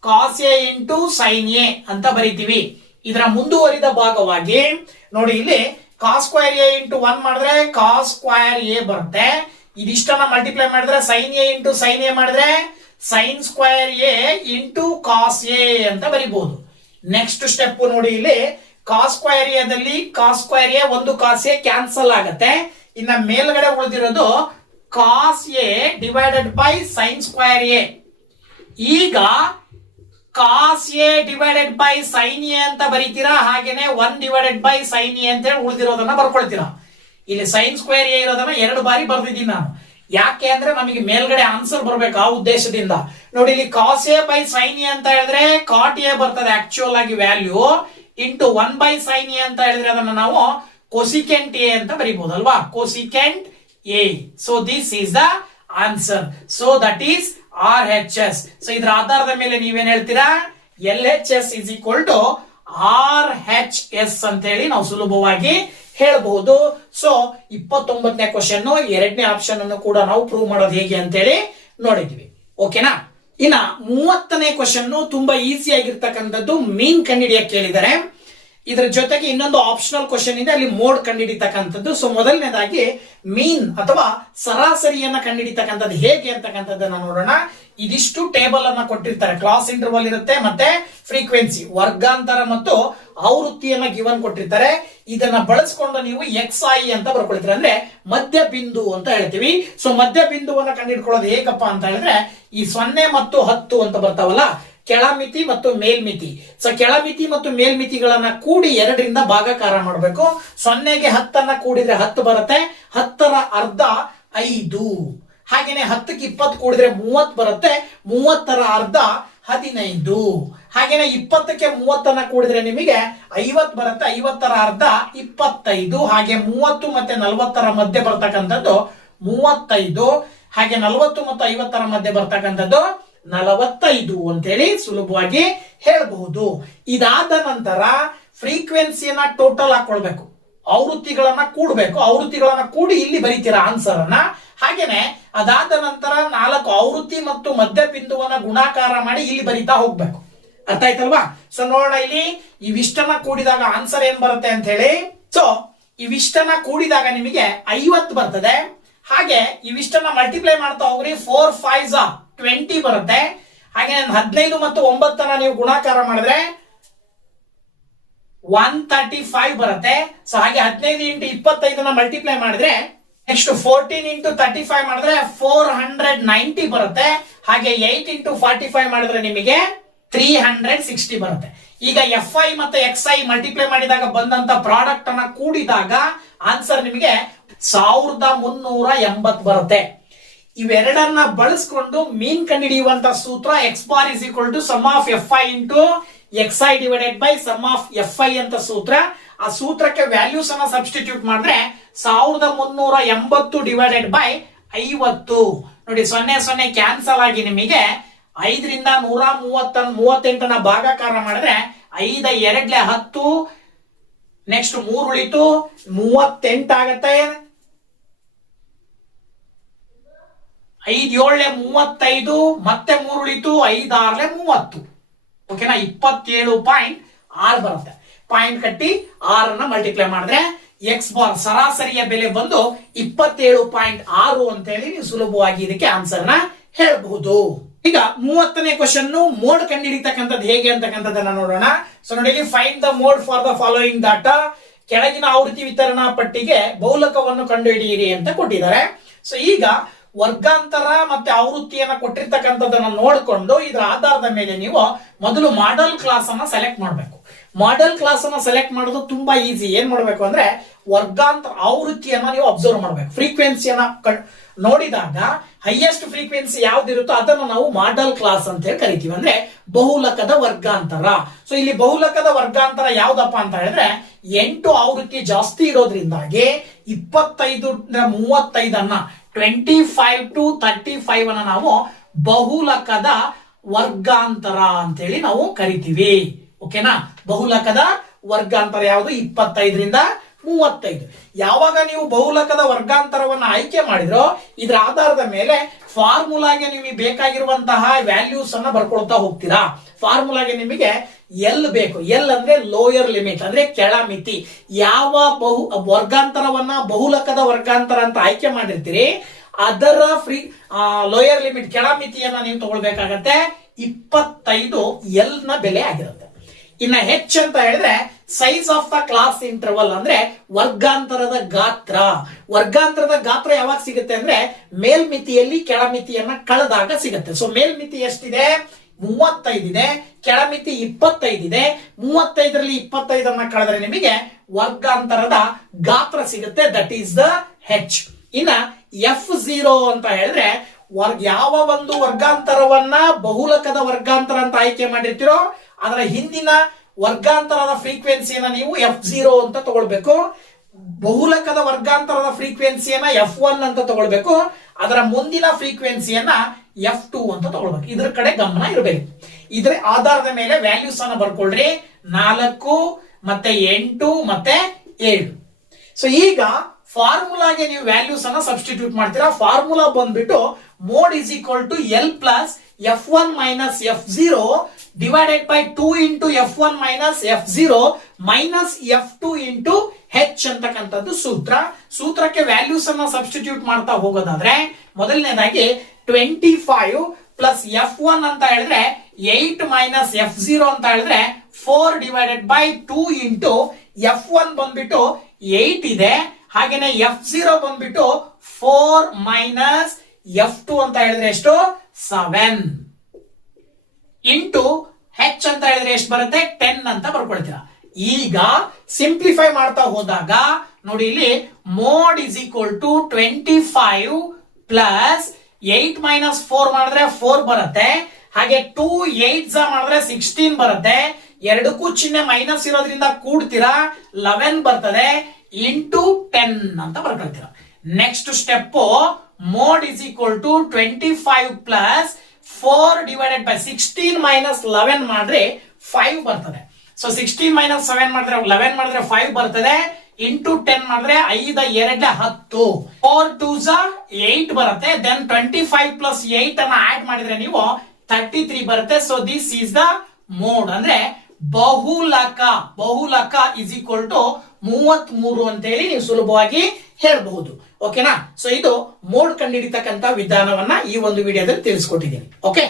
cos A into sine A ಅಂತ ಬರೀತೀವಿ. ಇದರ ಮುಂದುವರಿದ ಭಾಗವಾಗಿ ನೋಡಿ, ಇಲ್ಲಿ ಕಾಸ್ ಸ್ಕ್ವೇರ್ ಎ ಇಂಟು 1 ಮಾಡಿದ್ರೆ ಕಾಸ್ ಸ್ಕ್ವೇರ್ ಎ ಬರುತ್ತೆ. ಇದಿಷ್ಟನ್ನ ಮಲ್ಟಿಪ್ಲೈ ಮಾಡಿದ್ರೆ sine A into sine A ಮಾಡಿದ್ರೆ sine square A into cos A ಅಂತ ಬರೀಬಹುದು. ನೆಕ್ಸ್ಟ್ ಸ್ಟೆಪ್ ನೋಡಿ, ಇಲ್ಲಿ ಕಾಸ್ ಸ್ಕ್ವೇರ್ ಎದಲ್ಲಿ ಕಾಸ್ ಸ್ಕ್ವೇರ್ ಎ ಒಂದು ಕಾಸ್ ಎ ಕ್ಯಾನ್ಸಲ್ ಆಗತ್ತೆ. ಇನ್ನ ಮೇಲ್ಗಡೆ ಉಳಿದಿರೋದು cos A divided by sine square A. ಈಗ cos A divided by sine A ಅಂತ ಬರೀತೀರಾ, ಹಾಗೇನೆ 1 ಡಿವೈಡೆಡ್ ಬೈ ಸೈನ್ ಎ ಅಂತ ಹೇಳಿ ಉಳಿದಿರೋದನ್ನ ಬರ್ಕೊಳ್ತೀರಾ. ಇಲ್ಲಿ ಸೈನ್ ಸ್ಕ್ವೇರ್ ಎ ಇರೋದನ್ನ 2 ಬಾರಿ ಬರ್ದಿದ್ದೀನಿ ನಾನು. ಯಾಕೆ ಅಂದ್ರೆ ನಮಗೆ ಮೇಲ್ಗಡೆ ಆನ್ಸರ್ ಬರ್ಬೇಕು, ಆ ಉದ್ದೇಶದಿಂದ. ನೋಡಿ, ಇಲ್ಲಿ cos A by sine A ಅಂತ ಹೇಳಿದ್ರೆ ಕಾಟ್ ಎ ಬರ್ತದೆ ಆಕ್ಚುಯಲ್ ಆಗಿ value, into 1 by sine A ಅಂತ ಹೇಳಿದ್ರೆ ಅದನ್ನ ನಾವು ಕೊಸಿಕೆಂಟ್ ಎ ಅಂತ ಬರೀಬಹುದು ಅಲ್ವಾ, cosecant A. So this is the answer. So that is RHS. So ಇದರ ಆಧಾರದ ಮೇಲೆ ನೀವೇನ್ ಹೇಳ್ತೀರಾ, LHS is equal to RHS ಅಂತ ಹೇಳಿ ನಾವು ಸುಲಭವಾಗಿ ಹೇಳಬಹುದು. ಸೊ 29ನೇ ಕ್ವಶನ್, 2ನೇ ಆಪ್ಷನ್ ಅನ್ನು ಕೂಡ ನಾವು ಪ್ರೂವ್ ಮಾಡೋದು ಹೇಗೆ ಅಂತ ಹೇಳಿ ನೋಡಿದ್ವಿ. ಓಕೆನಾ. ಇನ್ನ 30ನೇ ಕ್ವಶನ್ ತುಂಬಾ ಈಸಿ ಆಗಿರ್ತಕ್ಕಂಥದ್ದು, ಮೀನ್ ಕಂಡುಹಿಡಿಯಕ್ಕೆ ಕೇಳಿದ್ದಾರೆ. ಇದರ ಜೊತೆಗೆ ಇನ್ನೊಂದು ಆಪ್ಷನಲ್ ಕ್ವಶನ್ ಇದೆ, ಅಲ್ಲಿ ಮೋಡ್ ಕಂಡುಹಿಡಿತಕ್ಕಂಥದ್ದು. ಸೊ ಮೊದಲನೇದಾಗಿ ಮೀನ್ ಅಥವಾ ಸರಾಸರಿಯನ್ನ ಕಂಡುಹಿಡಿತಕ್ಕಂಥದ್ದು ಹೇಗೆ ಅಂತಕ್ಕಂಥದ್ದನ್ನ ನೋಡೋಣ. ಇದಿಷ್ಟು ಟೇಬಲ್ ಅನ್ನ ಕೊಟ್ಟಿರ್ತಾರೆ, ಕ್ಲಾಸ್ ಇಂಟರ್ವಲ್ ಇರುತ್ತೆ, ಮತ್ತೆ ಫ್ರೀಕ್ವೆನ್ಸಿ ವರ್ಗಾಂತರ ಮತ್ತು ಆವೃತ್ತಿಯನ್ನ ಗಿವನ್ ಕೊಟ್ಟಿರ್ತಾರೆ. ಇದನ್ನ ಬಳಸ್ಕೊಂಡು ನೀವು XI ಅಂತ ಬರ್ಕೊಳ್ತೀರ, ಅಂದ್ರೆ ಮಧ್ಯ ಬಿಂದು ಅಂತ ಹೇಳ್ತೀವಿ. ಸೊ ಮಧ್ಯ ಬಿಂದುವನ್ನ ಕಂಡುಹಿಡ್ಕೊಳ್ಳೋದು ಹೇಗಪ್ಪ ಅಂತ ಹೇಳಿದ್ರೆ, ಈ 0 ಮತ್ತು 10 ಅಂತ ಬರ್ತಾವಲ್ಲ, ಕೆಳಮಿತಿ ಮತ್ತು ಮೇಲ್ಮಿತಿ. ಸೊ ಕೆಳಮಿತಿ ಮತ್ತು ಮೇಲ್ಮಿತಿಗಳನ್ನ ಕೂಡಿ 2ರಿಂದ ಭಾಗಾಕಾರ ಮಾಡಬೇಕು. 0ಗೆ 10 ಕೂಡಿದ್ರೆ 10 ಬರುತ್ತೆ, 10ರ ಅರ್ಧ 5. ಹಾಗೇನೆ 10ಕ್ಕೆ 20 ಕೂಡಿದ್ರೆ 30 ಬರುತ್ತೆ, 30ರ ಅರ್ಧ 15. ಹಾಗೇನೆ 20ಕ್ಕೆ 30 ಕೂಡಿದ್ರೆ ನಿಮಗೆ 50 ಬರುತ್ತೆ, 50ರ ಅರ್ಧ 25. ಹಾಗೆ 30 ಮತ್ತೆ 40ರ ಮಧ್ಯೆ ಬರ್ತಕ್ಕಂಥದ್ದು 35. ಹಾಗೆ 40 ಮತ್ತು 50ರ ಮಧ್ಯೆ ಬರ್ತಕ್ಕಂಥದ್ದು 45 ಅಂತೇಳಿ ಸುಲಭವಾಗಿ ಹೇಳಬಹುದು. ಇದಾದ ನಂತರ ಫ್ರೀಕ್ವೆನ್ಸಿಯನ್ನ ಟೋಟಲ್ ಹಾಕೊಳ್ಬೇಕು, ಆವೃತ್ತಿಗಳನ್ನ ಕೂಡಬೇಕು, ಆವೃತ್ತಿಗಳನ್ನ ಕೂಡಿ ಇಲ್ಲಿ ಬರೀತೀರಾ ಆನ್ಸರ್ ಅನ್ನ. ಹಾಗೇನೆ ಅದಾದ ನಂತರ 4 ಆವೃತ್ತಿ ಮತ್ತು ಮಧ್ಯ ಬಿಂದುವನ್ನ ಗುಣಾಕಾರ ಮಾಡಿ ಇಲ್ಲಿ ಬರೀತಾ ಹೋಗ್ಬೇಕು. ಅರ್ಥ ಆಯ್ತಲ್ವಾ. ಸೊ ನೋಡೋಣ, ಇಲ್ಲಿ ಇವಿಷ್ಟನ್ನ ಕೂಡಿದಾಗ ಆನ್ಸರ್ ಏನ್ ಬರುತ್ತೆ ಅಂತ ಹೇಳಿ. ಸೊ ಇವಿಷ್ಟನ್ನ ಕೂಡಿದಾಗ ನಿಮಗೆ 50 ಬರ್ತದೆ. ಹಾಗೆ ಇವಿಷ್ಟನ್ನ ಮಲ್ಟಿಪ್ಲೈ ಮಾಡ್ತಾ ಹೋಗ್ರಿ, 4 5 20 ಬರುತ್ತೆ. ಹಾಗೆ 15 ಮತ್ತು 9 ನೀವು ಗುಣಾಕಾರ ಮಾಡಿದ್ರೆ 135 ಬರುತ್ತೆ. ಸೊ ಹಾಗೆ 15 ಇಂಟು 25 ಮಲ್ಟಿಪ್ಲೈ ಮಾಡಿದ್ರೆ ನೆಕ್ಸ್ಟ್ 14 ಇಂಟು 35 ಮಾಡಿದ್ರೆ 490 ಬರುತ್ತೆ. ಹಾಗೆ 8 ಇಂಟು 45 ಮಾಡಿದ್ರೆ ನಿಮಗೆ 360 ಬರುತ್ತೆ. ಈಗ FI ಮತ್ತೆ XI ಮಲ್ಟಿಪ್ಲೈ ಮಾಡಿದಾಗ ಬಂದಂತ ಪ್ರಾಡಕ್ಟ್ ಅನ್ನ ಕೂಡಿದಾಗ ಆನ್ಸರ್ ನಿಮಗೆ 1380 ಬರುತ್ತೆ. ಇವೆರಡನ್ನ ಬಳಸ್ಕೊಂಡು ಮೀನ್ ಕಂಡುಹಿಡಿಯುವಂತ ಸೂತ್ರ X bar is equal to sum of FI into XI divided by sum of FI ಅಂತ ಸೂತ್ರ. ಆ ಸೂತ್ರಕ್ಕೆ ವ್ಯಾಲ್ಯೂಸ್ ಅನ್ನ ಸಬ್ಸ್ಟಿಟ್ಯೂಟ್ ಮಾಡಿದ್ರೆ 1380 ಡಿವೈಡೆಡ್ ಬೈ 50. ನೋಡಿ, 0 ಕ್ಯಾನ್ಸಲ್ ಆಗಿ ನಿಮಗೆ 5ರಿಂದ 138 ಭಾಗಾಕಾರ ಮಾಡಿದ್ರೆ 5 2 10, ನೆಕ್ಸ್ಟ್ 3 ಉಳಿತು 38 ಆಗತ್ತೆ. 5 7 35, ಮತ್ತೆ 3 ಉಳಿತು 5 6 30. ಓಕೆನಾ, 27.6 ಬರುತ್ತೆ. ಪಾಯಿಂಟ್ ಕಟ್ಟಿ 6 ಮಲ್ಟಿಪ್ಲೈ ಮಾಡಿದ್ರೆ X ಬಾರ್ ಸರಾಸರಿಯ ಬೆಲೆ ಬಂದು 27.6 ಅಂತ ಹೇಳಿ ನೀವು ಸುಲಭವಾಗಿ ಇದಕ್ಕೆ ಆನ್ಸರ್ ನ ಹೇಳಬಹುದು. ಈಗ 30ನೇ ಕ್ವಶನ್, ಮೋಡ್ ಕಂಡುಹಿಡಿತಕ್ಕಂಥದ್ದು ಹೇಗೆ ಅಂತಕ್ಕಂಥದ್ದನ್ನ ನೋಡೋಣ. ಸೊ ನೋಡಿ, find the mode for the following data. ಕೆಳಗಿನ ಆವೃತ್ತಿ ವಿತರಣಾ ಪಟ್ಟಿಗೆ ಬಹುಲಕವನ್ನು ಕಂಡುಹಿಡಿಯಿರಿ ಅಂತ ಕೊಟ್ಟಿದ್ದಾರೆ. ಸೊ ಈಗ ವರ್ಗಾಂತರ ಮತ್ತೆ ಆವೃತ್ತಿಯನ್ನ ಕೊಟ್ಟಿರ್ತಕ್ಕಂಥದ್ದನ್ನ ನೋಡಿಕೊಂಡು ಇದರ ಆಧಾರದ ಮೇಲೆ ನೀವು ಮೊದಲು ಮಾಡೆಲ್ ಕ್ಲಾಸ್ ಅನ್ನ ಸೆಲೆಕ್ಟ್ ಮಾಡಬೇಕು. ಮಾಡೆಲ್ ಕ್ಲಾಸ್ ಅನ್ನ ಸೆಲೆಕ್ಟ್ ಮಾಡೋದು ತುಂಬಾ ಈಸಿ. ಏನ್ ಮಾಡಬೇಕು ಅಂದ್ರೆ ವರ್ಗಾಂತರ ಆವೃತ್ತಿಯನ್ನ ನೀವು ಅಬ್ಸರ್ವ್ ಮಾಡಬೇಕು. ಫ್ರೀಕ್ವೆನ್ಸಿಯನ್ನ ನೋಡಿದಾಗ ಹೈಯೆಸ್ಟ್ ಫ್ರೀಕ್ವೆನ್ಸಿ ಯಾವ್ದಿರುತ್ತೋ ಅದನ್ನು ನಾವು ಮಾಡೆಲ್ ಕ್ಲಾಸ್ ಅಂತ ಹೇಳಿ ಕರಿತೀವಿ, ಅಂದ್ರೆ ಬಹುಲಕದ ವರ್ಗಾಂತರ. ಸೊ ಇಲ್ಲಿ ಬಹುಲಕದ ವರ್ಗಾಂತರ ಯಾವ್ದಪ್ಪ ಅಂತ ಹೇಳಿದ್ರೆ 8 ಆವೃತ್ತಿ ಜಾಸ್ತಿ ಇರೋದ್ರಿಂದಾಗಿ 25 35 25 to 35 ಅನ್ನ ನಾವು ಬಹುಲಕದ ವರ್ಗಾಂತರ ಅಂತೇಳಿ ನಾವು ಕರಿತೀವಿ. ಓಕೆನಾ? ಬಹುಲಕದ ವರ್ಗಾಂತರ ಯಾವುದು? 25 to 35. ಯಾವಾಗ ನೀವು ಬಹುಲಕದ ವರ್ಗಾಂತರವನ್ನ ಆಯ್ಕೆ ಮಾಡಿದ್ರೋ ಇದರ ಆಧಾರದ ಮೇಲೆ ಫಾರ್ಮುಲಾಗೆ ನಿಮಗೆ ಬೇಕಾಗಿರುವಂತಹ ವ್ಯಾಲ್ಯೂಸ್ ಅನ್ನ ಬರ್ಕೊಳ್ತಾ ಹೋಗ್ತೀರಾ. ಫಾರ್ಮುಲಾಗೆ ನಿಮಗೆ ಎಲ್ ಬೇಕು. ಎಲ್ ಅಂದ್ರೆ ಲೋಯರ್ ಲಿಮಿಟ್, ಅಂದ್ರೆ ಕೆಳಮಿತಿ. ಯಾವ ವರ್ಗಾಂತರವನ್ನ ಬಹುಲಕದ ವರ್ಗಾಂತರ ಅಂತ ಆಯ್ಕೆ ಮಾಡಿರ್ತೀರಿ ಅದರ ಲೋಯರ್ ಲಿಮಿಟ್ ಕೆಳಮಿತಿಯನ್ನ ನೀವು ತಗೊಳ್ಬೇಕಾಗತ್ತೆ. 25 ಎಲ್ ನ ಬೆಲೆ ಆಗಿರುತ್ತೆ. ಇನ್ನ ಹೆಚ್ಚ್ ಅಂತ ಹೇಳಿದ್ರೆ size of the class interval, ಅಂದ್ರೆ ವರ್ಗಾಂತರದ ಗಾತ್ರ. ವರ್ಗಾಂತರದ ಗಾತ್ರ ಯಾವಾಗ ಸಿಗುತ್ತೆ ಅಂದ್ರೆ ಮೇಲ್ಮಿತಿಯಲ್ಲಿ ಕೆಳಮಿತಿಯನ್ನ ಕಳೆದಾಗ ಸಿಗುತ್ತೆ. ಸೊ ಮೇಲ್ಮಿತಿ ಎಷ್ಟಿದೆ? 35 ಇದೆ, ಕೆಳಮಿತಿ 25 ಇದೆ. 35ರಲ್ಲಿ 25 ಕಳೆದ್ರೆ ನಿಮಗೆ ವರ್ಗಾಂತರದ ಗಾತ್ರ ಸಿಗುತ್ತೆ. ದಟ್ ಈಸ್ ದ ಹೆಚ್. ಇನ್ನ F0 ಅಂತ ಹೇಳಿದ್ರೆ ಯಾವ ಒಂದು ವರ್ಗಾಂತರವನ್ನ ಬಹುಲಕದ ವರ್ಗಾಂತರ ಅಂತ ಆಯ್ಕೆ ಮಾಡಿರ್ತೀರೋ ಅದರ ಹಿಂದಿನ ವರ್ಗಾಂತರದ ಫ್ರೀಕ್ವೆನ್ಸಿಯನ್ನ ನೀವು F0 ಅಂತ ತಗೊಳ್ಬೇಕು. ಬಹುಲಕದ ವರ್ಗಾಂತರದ ಫ್ರೀಕ್ವೆನ್ಸಿಯನ್ನ F1 ಅಂತ ತಗೊಳ್ಬೇಕು. ಅದರ ಮುಂದಿನ ಫ್ರೀಕ್ವೆನ್ಸಿಯನ್ನ F2 ಅಂತ ತಗೊಳ್ಬೇಕು. ಇದ್ರ ಕಡೆ ಗಮನ ಇರಬೇಕು. ಇದ್ರ ಆಧಾರದ ಮೇಲೆ ವ್ಯಾಲ್ಯೂಸ್ ಅನ್ನ ಬರ್ಕೊಳ್ರಿ. 4 ಮತ್ತೆ 8 ಮತ್ತೆ 7. ಸೊ ಈಗ ಫಾರ್ಮುಲಾಗೆ ನೀವು ವ್ಯಾಲ್ಯೂಸ್ ಅನ್ನ ಸಬ್ಸ್ಟಿಟ್ಯೂಟ್ ಮಾಡ್ತೀರಾ. ಫಾರ್ಮುಲಾ ಬಂದ್ಬಿಟ್ಟು mode is equal to L plus F1 minus F0 divided by 2 into F1 minus F0 minus F2 into H ಅಂತಕ್ಕಂಥದ್ದು ಸೂತ್ರ. ಸೂತ್ರಕ್ಕೆ ವ್ಯಾಲ್ಯೂಸ್ ಅನ್ನ ಸಬ್ಸ್ಟಿಟ್ಯೂಟ್ ಮಾಡ್ತಾ ಹೋಗೋದಾದ್ರೆ ಮೊದಲನೇದಾಗಿ 25 ಪ್ಲಸ್ F1 ಅಂತ ಹೇಳಿದ್ರೆ 8 ಮೈನಸ್ F0 ಅಂತ ಹೇಳಿದ್ರೆ 4 divided by 2 into F1 ಬಂದ್ಬಿಟ್ಟು 8 ಇದೆ. ಹಾಗೇನೆ F0 ಬಂದ್ಬಿಟ್ಟು 4 ಮೈನಸ್ F2 ಅಂತ ಹೇಳಿದ್ರೆ ಎಷ್ಟು? 7 ಇಂಟು ಹೆಚ್ ಅಂತ ಹೇಳಿದ್ರೆ ಎಷ್ಟು ಬರುತ್ತೆ? 10 ಅಂತ ಬರ್ಕೊಳ್ತೀರಾ. ಈಗ ಸಿಂಪ್ಲಿಫೈ ಮಾಡ್ತಾ ಹೋದಾಗ ನೋಡಿ ಇಲ್ಲಿ mode is equal to 25 plus 8 minus 4 ಮಾಡಿದ್ರೆ 4 ಬರುತ್ತೆ. ಹಾಗೆ 2 8 ಮಾಡಿದ್ರೆ 16 ಬರುತ್ತೆ. ಎರಡಕ್ಕೂ ಚಿಹ್ನೆ ಮೈನಸ್ ಇರೋದ್ರಿಂದ ಕೂಡ್ತೀರಾ 11 ಬರ್ತದೆ. ಇಂಟು 10 ಅಂತ ಬರ್ಕೊಳ್ತೀರಾ. Next step mod is equal to 25 plus 4 divided by 16 minus 11 ಮಾಡಿದ್ರೆ 5 ಬರ್ತದೆ. ಸೊ 16 minus 7 ಮಾಡಿದ್ರೆ 11 ಮಾಡಿದ್ರೆ 5 ಬರ್ತದೆ. ಇಂಟು 10 ಮಾಡಿದ್ರೆ 5 2 10 4 2s 8 ಬರುತ್ತೆ. ದೆನ್ 25 ಪ್ಲಸ್ 8 ಅನ್ನ ಆಡ್ ಮಾಡಿದ್ರೆ ನೀವು 33 ಬರುತ್ತೆ. So this is the mode, ಅಂದ್ರೆ ಬಹುಲಕ. ಬಹುಲಕ ಇಸ್ ಈಕ್ವಲ್ ಟು 33 ಅಂತ ಹೇಳಿ ನೀವು ಸುಲಭವಾಗಿ ಹೇಳಬಹುದು. ಓಕೆನಾ? ಸೊ ಇದು ಮೋಡ್ ಕಂಡುಹಿಡಿತಕ್ಕಂತ ವಿಧಾನವನ್ನ ಈ ಒಂದು ವಿಡಿಯೋದಲ್ಲಿ ತಿಳಿಸ್ಕೊಟ್ಟಿದ್ದೀನಿ. ಓಕೆ,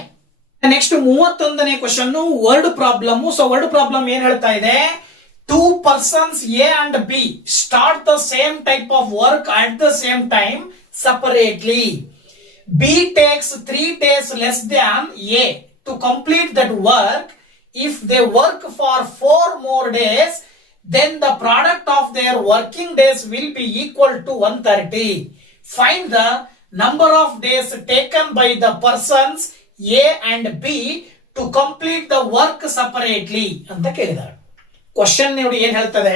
ನೆಕ್ಸ್ಟ್ 31ನೇ question word problem. So word problem ಏನ್ ಹೇಳ್ತಾ ಇದೆ? 2 persons A and B start the same type of work at the same time separately. B takes 3 days less than A to complete that work. If they work for 4 more days, then the product of their working days will be equal to 130. Find the number of days taken by the persons A and B to complete the work separately ಅಂತ ಕೇಳಿದ್ದಾರೆ. Question ನೋಡಿ ಏನ್ ಹೇಳ್ತದೆ?